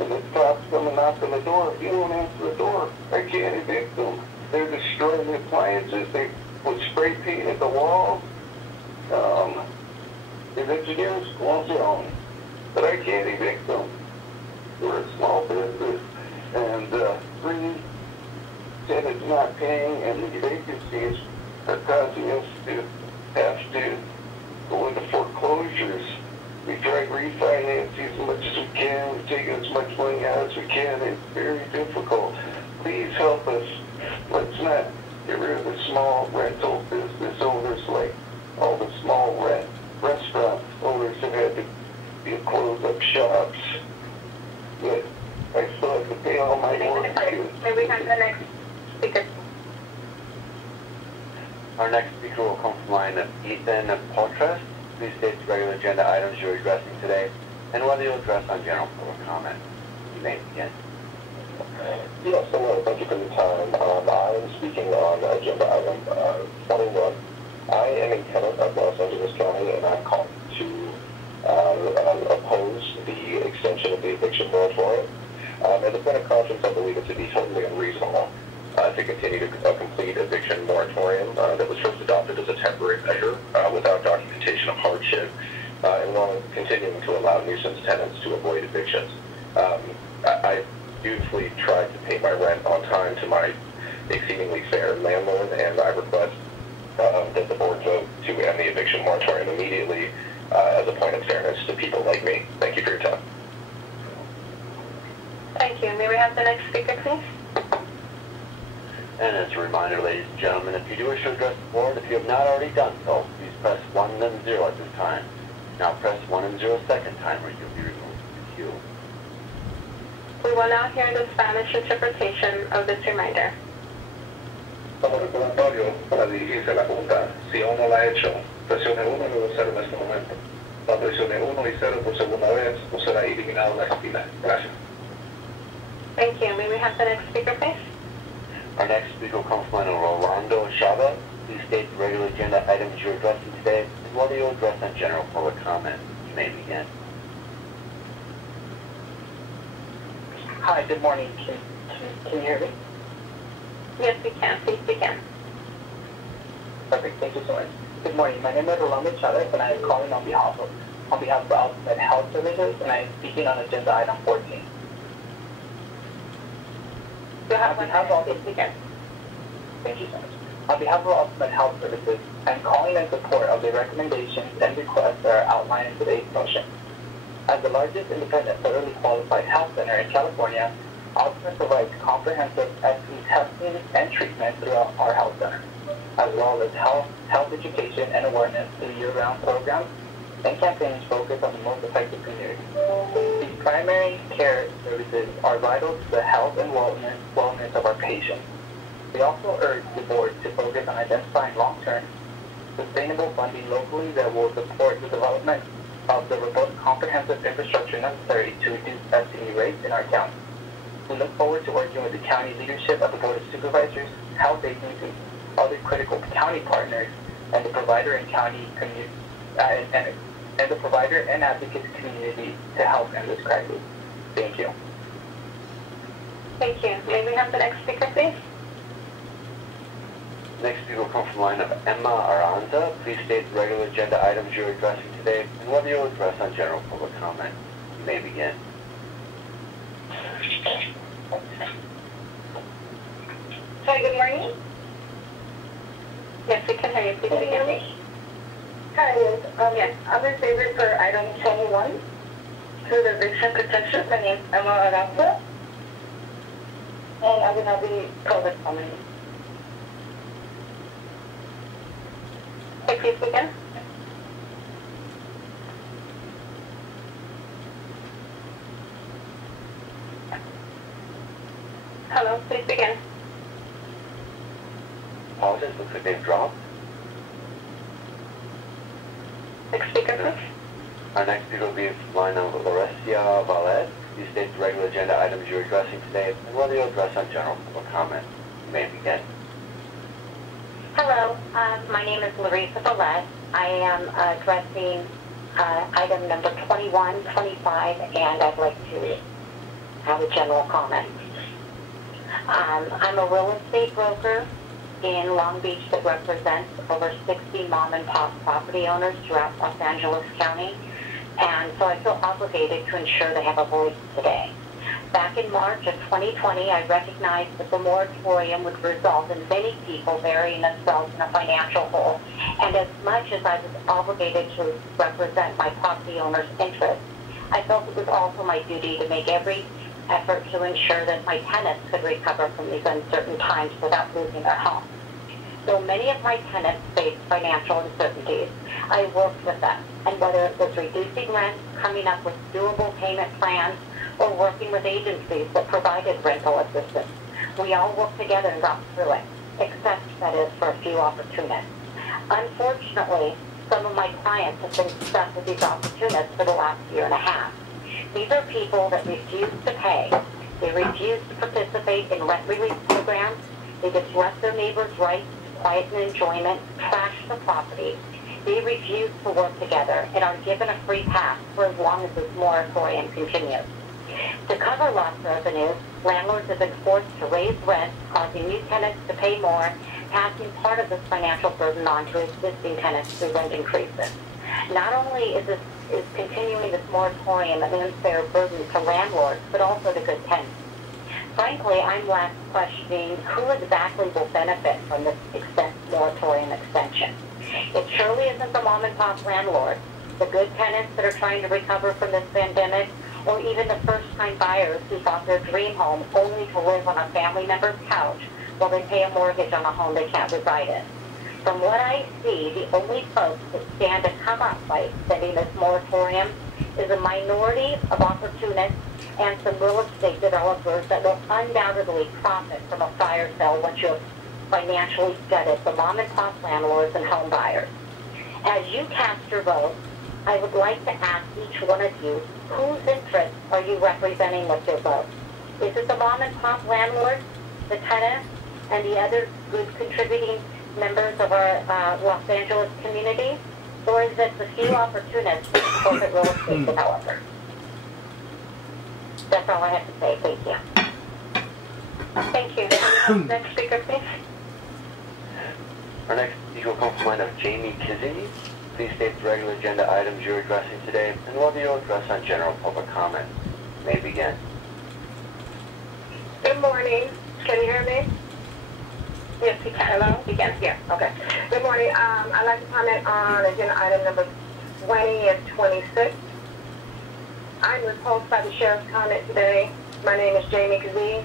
And the cops come and knock on the door. If you don't answer the door, I can't evict them. They're destroying the appliances. They put spray paint at the walls. The engineers won't tell me. But I can't evict them. We're a small business. And 3 tenants not paying, and the vacancies are causing us to have to go into foreclosures. We try to refinance as much as we can. We've taken as much money out as we can. It's very difficult. Please help us. Let's not get rid of the small rental business owners, like all the small restaurant owners have had to close up shops. But I still have to pay all my mortgages. May we have the next speaker? Our next speaker will come from line of Ethan Poltrest. Please state the regular agenda items you're addressing today and whether you'll address on general public comment. You may begin. Yes, hello. Thank you for your time. I am speaking on agenda item 21. I am a tenant of Los Angeles County, and I'm calling to oppose the extension of the eviction moratorium. As a point of conscience, I believe it to be totally unreasonable to continue a complete eviction moratorium that was first adopted as a temporary measure without documentation of hardship, and while continuing to allow nuisance tenants to avoid evictions. I dutifully tried to pay my rent on time to my exceedingly fair landlord, and I request that the board vote to end the eviction moratorium immediately as a point of fairness to people like me. Thank you for your time. Thank you. May we have the next speaker, please? And as a reminder, ladies and gentlemen, if you do wish to address the board, if you have not already done so, please press 1 and then 0 at this time. Now press 1 and 0 second time, or you'll be removed from the queue. We will now hear the Spanish interpretation of this reminder. Como recordatorio para dirigirse a la Junta, si aún no lo ha hecho, presione 1 y luego 0 en este momento. No presione 1 y 0 por segunda vez o será eliminado de la fila. Gracias. Thank you. May we have the next speaker, please? Our next speaker will come from Rolando Chavez. Please state the regular agenda items you're addressing today, as well as you'll address on general public comment. You may begin. Hi, good morning. Can you hear me? Yes, we can. Please begin. Perfect. Thank you so much. Good morning. My name is Rolando Chavez, and I am calling on behalf of Ultimate Health Services, and I am speaking on agenda item 14. You have one minute. Please begin. Thank you so much. On behalf of Ultimate Health Services, I am calling in support of the recommendations and requests that are outlined in today's motion. As the largest independent federally qualified health center in California, Ultimate provides comprehensive STD testing and treatment throughout our health center, as well as health education and awareness through year-round programs and campaigns focused on the most affected communities. These primary care services are vital to the health and wellness of our patients. We also urge the board to focus on identifying long-term, sustainable funding locally that will support the development of the robust comprehensive infrastructure necessary to reduce STD rates in our county. We look forward to working with the county leadership of the Board of Supervisors, health agencies, other critical county partners, and the provider and county community, and the provider and advocacy community to help end this crisis. Thank you. Thank you. May we have the next speaker, please? Next speaker will come from the line of Emma Aranza. Please state the regular agenda items you're addressing today, and whether you'll address on general public comment. You may begin. Hi, good morning. Yes, we can hear you. Please Can you hear begin. me? Hi, yes. I'm in favor for item 21 to the eviction protection. My name is Emma Aranza, and I will not be public commenting. Okay, please begin. Hello, please begin. Apologies, looks like they've dropped. Next speaker, please. Our next speaker will be from the line of Vallez. Please state the regular agenda items you're addressing today, and whether you'll address on general public comment. You may begin. Hello, my name is Larissa Vallez. I am addressing item number 21, 25, and I'd like to have a general comment. I'm a real estate broker in Long Beach that represents over 60 mom and pop property owners throughout Los Angeles County, and so I feel obligated to ensure they have a voice today. Back in March of 2020, I recognized that the moratorium would result in many people burying themselves in a financial hole, and as much as I was obligated to represent my property owners' interests, I felt it was also my duty to make every effort to ensure that my tenants could recover from these uncertain times without losing their homes. Though many of my tenants faced financial uncertainties, I worked with them, and whether it was reducing rent, coming up with doable payment plans, or working with agencies that provided rental assistance, we all worked together and got through it, except, that is, for a few opportunists. Unfortunately, some of my clients have been stuck with these opportunists for the last year and a half. These are people that refuse to pay. They refuse to participate in rent relief programs. They disrupt their neighbors' rights to quiet and enjoyment, trash the property, they refuse to work together and are given a free pass for as long as this moratorium continues. To cover lost revenues, landlords have been forced to raise rent, causing new tenants to pay more, passing part of this financial burden on to existing tenants through rent increases. Not only is continuing this moratorium an unfair burden to landlords, but also to good tenants. Frankly, I'm left questioning who exactly will benefit from this moratorium extension. It surely isn't the mom-and-pop landlords, the good tenants that are trying to recover from this pandemic, or even the first-time buyers who bought their dream home only to live on a family member's couch while they pay a mortgage on a home they can't reside in. From what I see, the only folks that stand to come up by extending this moratorium is a minority of opportunists and some real estate developers that will undoubtedly profit from a fire sale once you have financially gutted the mom-and-pop landlords and home buyers. As you cast your vote, I would like to ask each one of you, whose interests are you representing with your vote? Is it the mom-and-pop landlords, the tenants, and the other good contributing members of our Los Angeles community? Or is it the few opportunists and corporate real estate developers? That's all I have to say. Thank you. Thank you. Next speaker, please. Our next speaker will come from the line of Jamie Kizzy. Please state the regular agenda items you're addressing today, and whether you'll address on general public comment. You may begin. Good morning. Can you hear me? Yes, we can. Hello? You can. Yeah, okay. Good morning. I'd like to comment on agenda item number 20 and 26. I'm repulsed by the sheriff's comment today. My name is Jamie Kazee.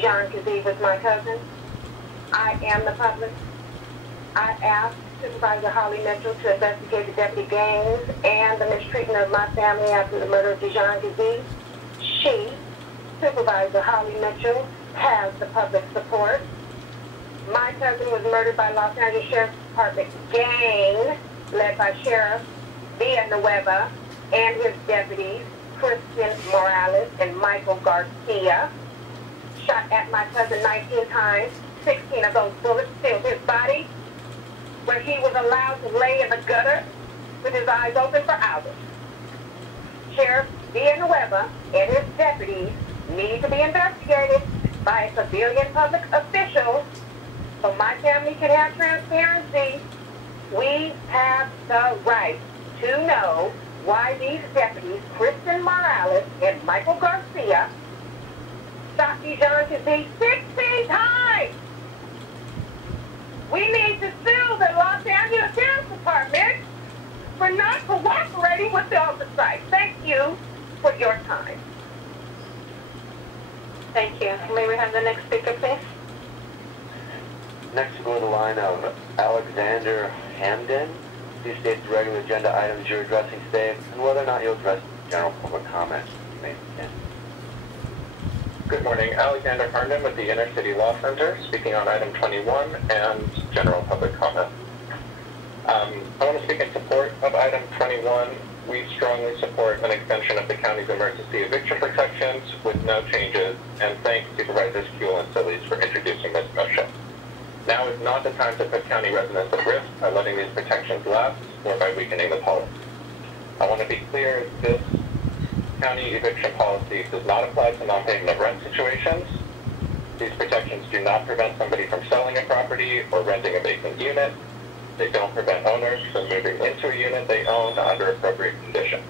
Jon Rhee was my cousin. I am the public. I asked Supervisor Holly Mitchell to investigate the deputy gangs and the mistreatment of my family after the murder of Jon Rhee. She, Supervisor Holly Mitchell, has the public support. My cousin was murdered by Los Angeles Sheriff's Department gang led by Sheriff Villanueva and his deputies, Christian Morales and Michael Garcia. Shot at my cousin 19 times. 16 of those bullets filled his body, where he was allowed to lay in the gutter with his eyes open for hours. Sheriff Villanueva and his deputies need to be investigated by civilian public officials so my family can have transparency. We have the right to know why these deputies, Christian Morales and Michael Garcia, shot Jon Rhee 16 times. We need to sue the Los Angeles Sheriff's Department for not cooperating with the oversight. Thank you for your time. Thank you. May we have the next speaker, please? Next, we'll go to the line of Alexander Hamden. Please state the regular agenda items you're addressing today, and whether or not you'll address general public comment. You may begin. Good morning. Alexander Harnden with the Inner City Law Center, speaking on item 21 and general public comment. I want to speak in support of item 21. We strongly support an extension of the county's emergency eviction protections with no changes, and thank Supervisors Jewell and Sillies for introducing this motion. Now is not the time to put county residents at risk by letting these protections lapse or by weakening the policy. I want to be clear, this county eviction policy does not apply to non-payment of rent situations. These protections do not prevent somebody from selling a property or renting a vacant unit. They don't prevent owners from moving into a unit they own under appropriate conditions.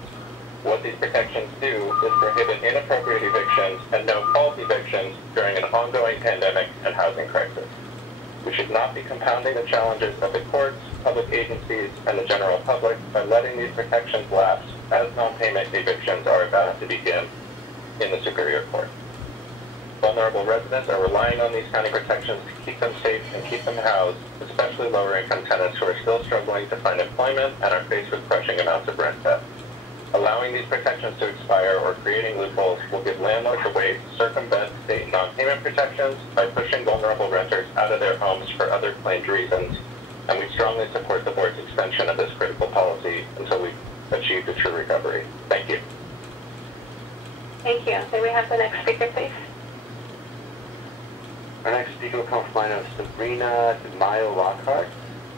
What these protections do is prohibit inappropriate evictions and no-fault evictions during an ongoing pandemic and housing crisis. We should not be compounding the challenges of the courts, public agencies, and the general public by letting these protections lapse as non-payment evictions are about to begin in the Superior Court. Vulnerable residents are relying on these county protections to keep them safe and keep them housed, especially lower-income tenants who are still struggling to find employment and are faced with crushing amounts of rent debt. Allowing these protections to expire or creating loopholes will give landlords a way to circumvent state non-payment protections by pushing vulnerable renters out of their homes for other claimed reasons, and we strongly support the board's extension of this critical policy until we've achieved a true recovery. Thank you. Thank you. May we have the next speaker, please? Our next speaker will come from the line of Sabrina Lockhart.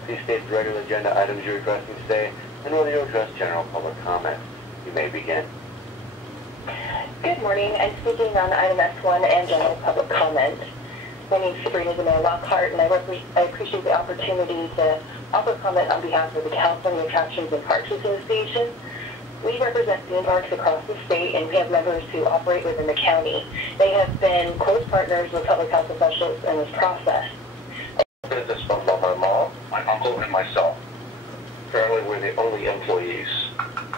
Please state the regular agenda items you're addressing today and whether you'll address general public comment. You may begin. Good morning. I'm speaking on item S1 and general public comment. My name is Sabrina Lockhart, and I appreciate the opportunity to offer comment on behalf of the California Attractions and Parks Association. We represent theme parks across the state, and we have members who operate within the county. They have been close partners with public health officials in this process. Business from my mom, my uncle, and myself. Currently, we're the only employees.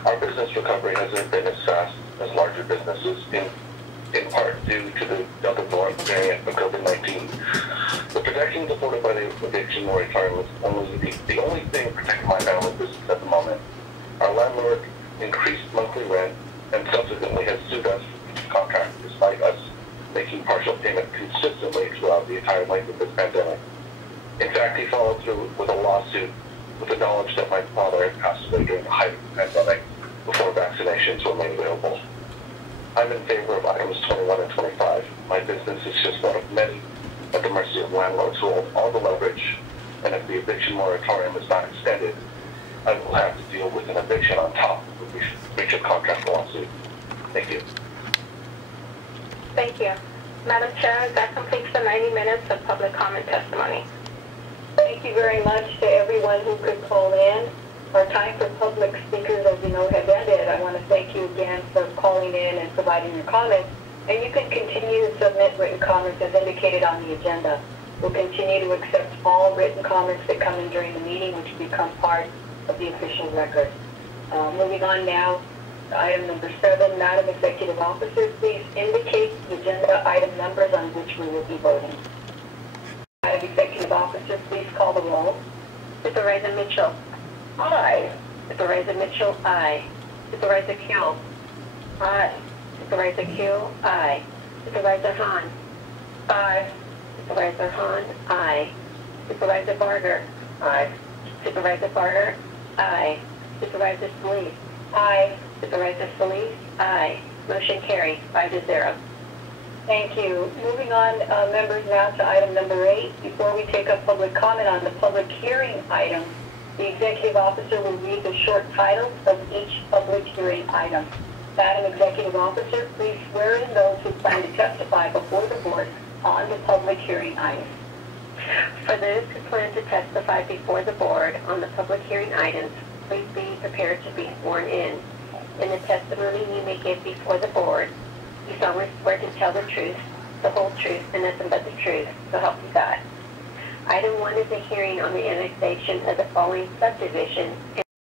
Our business recovery hasn't been as fast as larger businesses, in part due to the Delta variant of COVID-19. The protections afforded by the eviction moratorium is the only thing protecting my family business at the moment. Our landlord increased monthly rent and subsequently has sued us for contract despite us making partial payment consistently throughout the entire length of this pandemic. In fact, he followed through with a lawsuit with the knowledge that my father had passed away during the height of the pandemic before vaccinations were made available. I'm in favor of items 21 and 25. My business is just one of many at the mercy of landlords who hold all the leverage, and if the eviction moratorium is not extended, I will have to deal with an eviction on top of the breach of contract lawsuit. Thank you. Thank you. Madam Chair, that completes the 90 minutes of public comment testimony. Thank you very much to everyone who could call in. Our time for public speakers, as you know, has ended. I want to thank you again for calling in and providing your comments. And you can continue to submit written comments as indicated on the agenda. We'll continue to accept all written comments that come in during the meeting, which become part of the official record. Moving on now, item number 7, Madam Executive Officer, please indicate the agenda item numbers on which we will be voting. Madam Executive Officer, please call the roll. Supervisor Mitchell. Aye. Supervisor Mitchell, aye. Supervisor Kuehl. Aye. Supervisor Kuehl, aye. Supervisor Hahn. Aye. Supervisor Hahn, aye. Supervisor Barger. Aye. Supervisor Barger, aye. Supervisor Solis. Aye. Supervisor Solis, aye. Motion carried, 5-0. Thank you. Moving on, members, now to item number 8. Before we take up public comment on the public hearing item, the executive officer will read the short titles of each public hearing item. Madam Executive Officer, please swear in those who plan to testify before the board on the public hearing item. For those who plan to testify before the board on the public hearing items, please be prepared to be sworn in. In the testimony you may give before the board, you solemnly swear to tell the truth, the whole truth, and nothing but the truth, so help you God. Item 1 is a hearing on the annexation of the following subdivision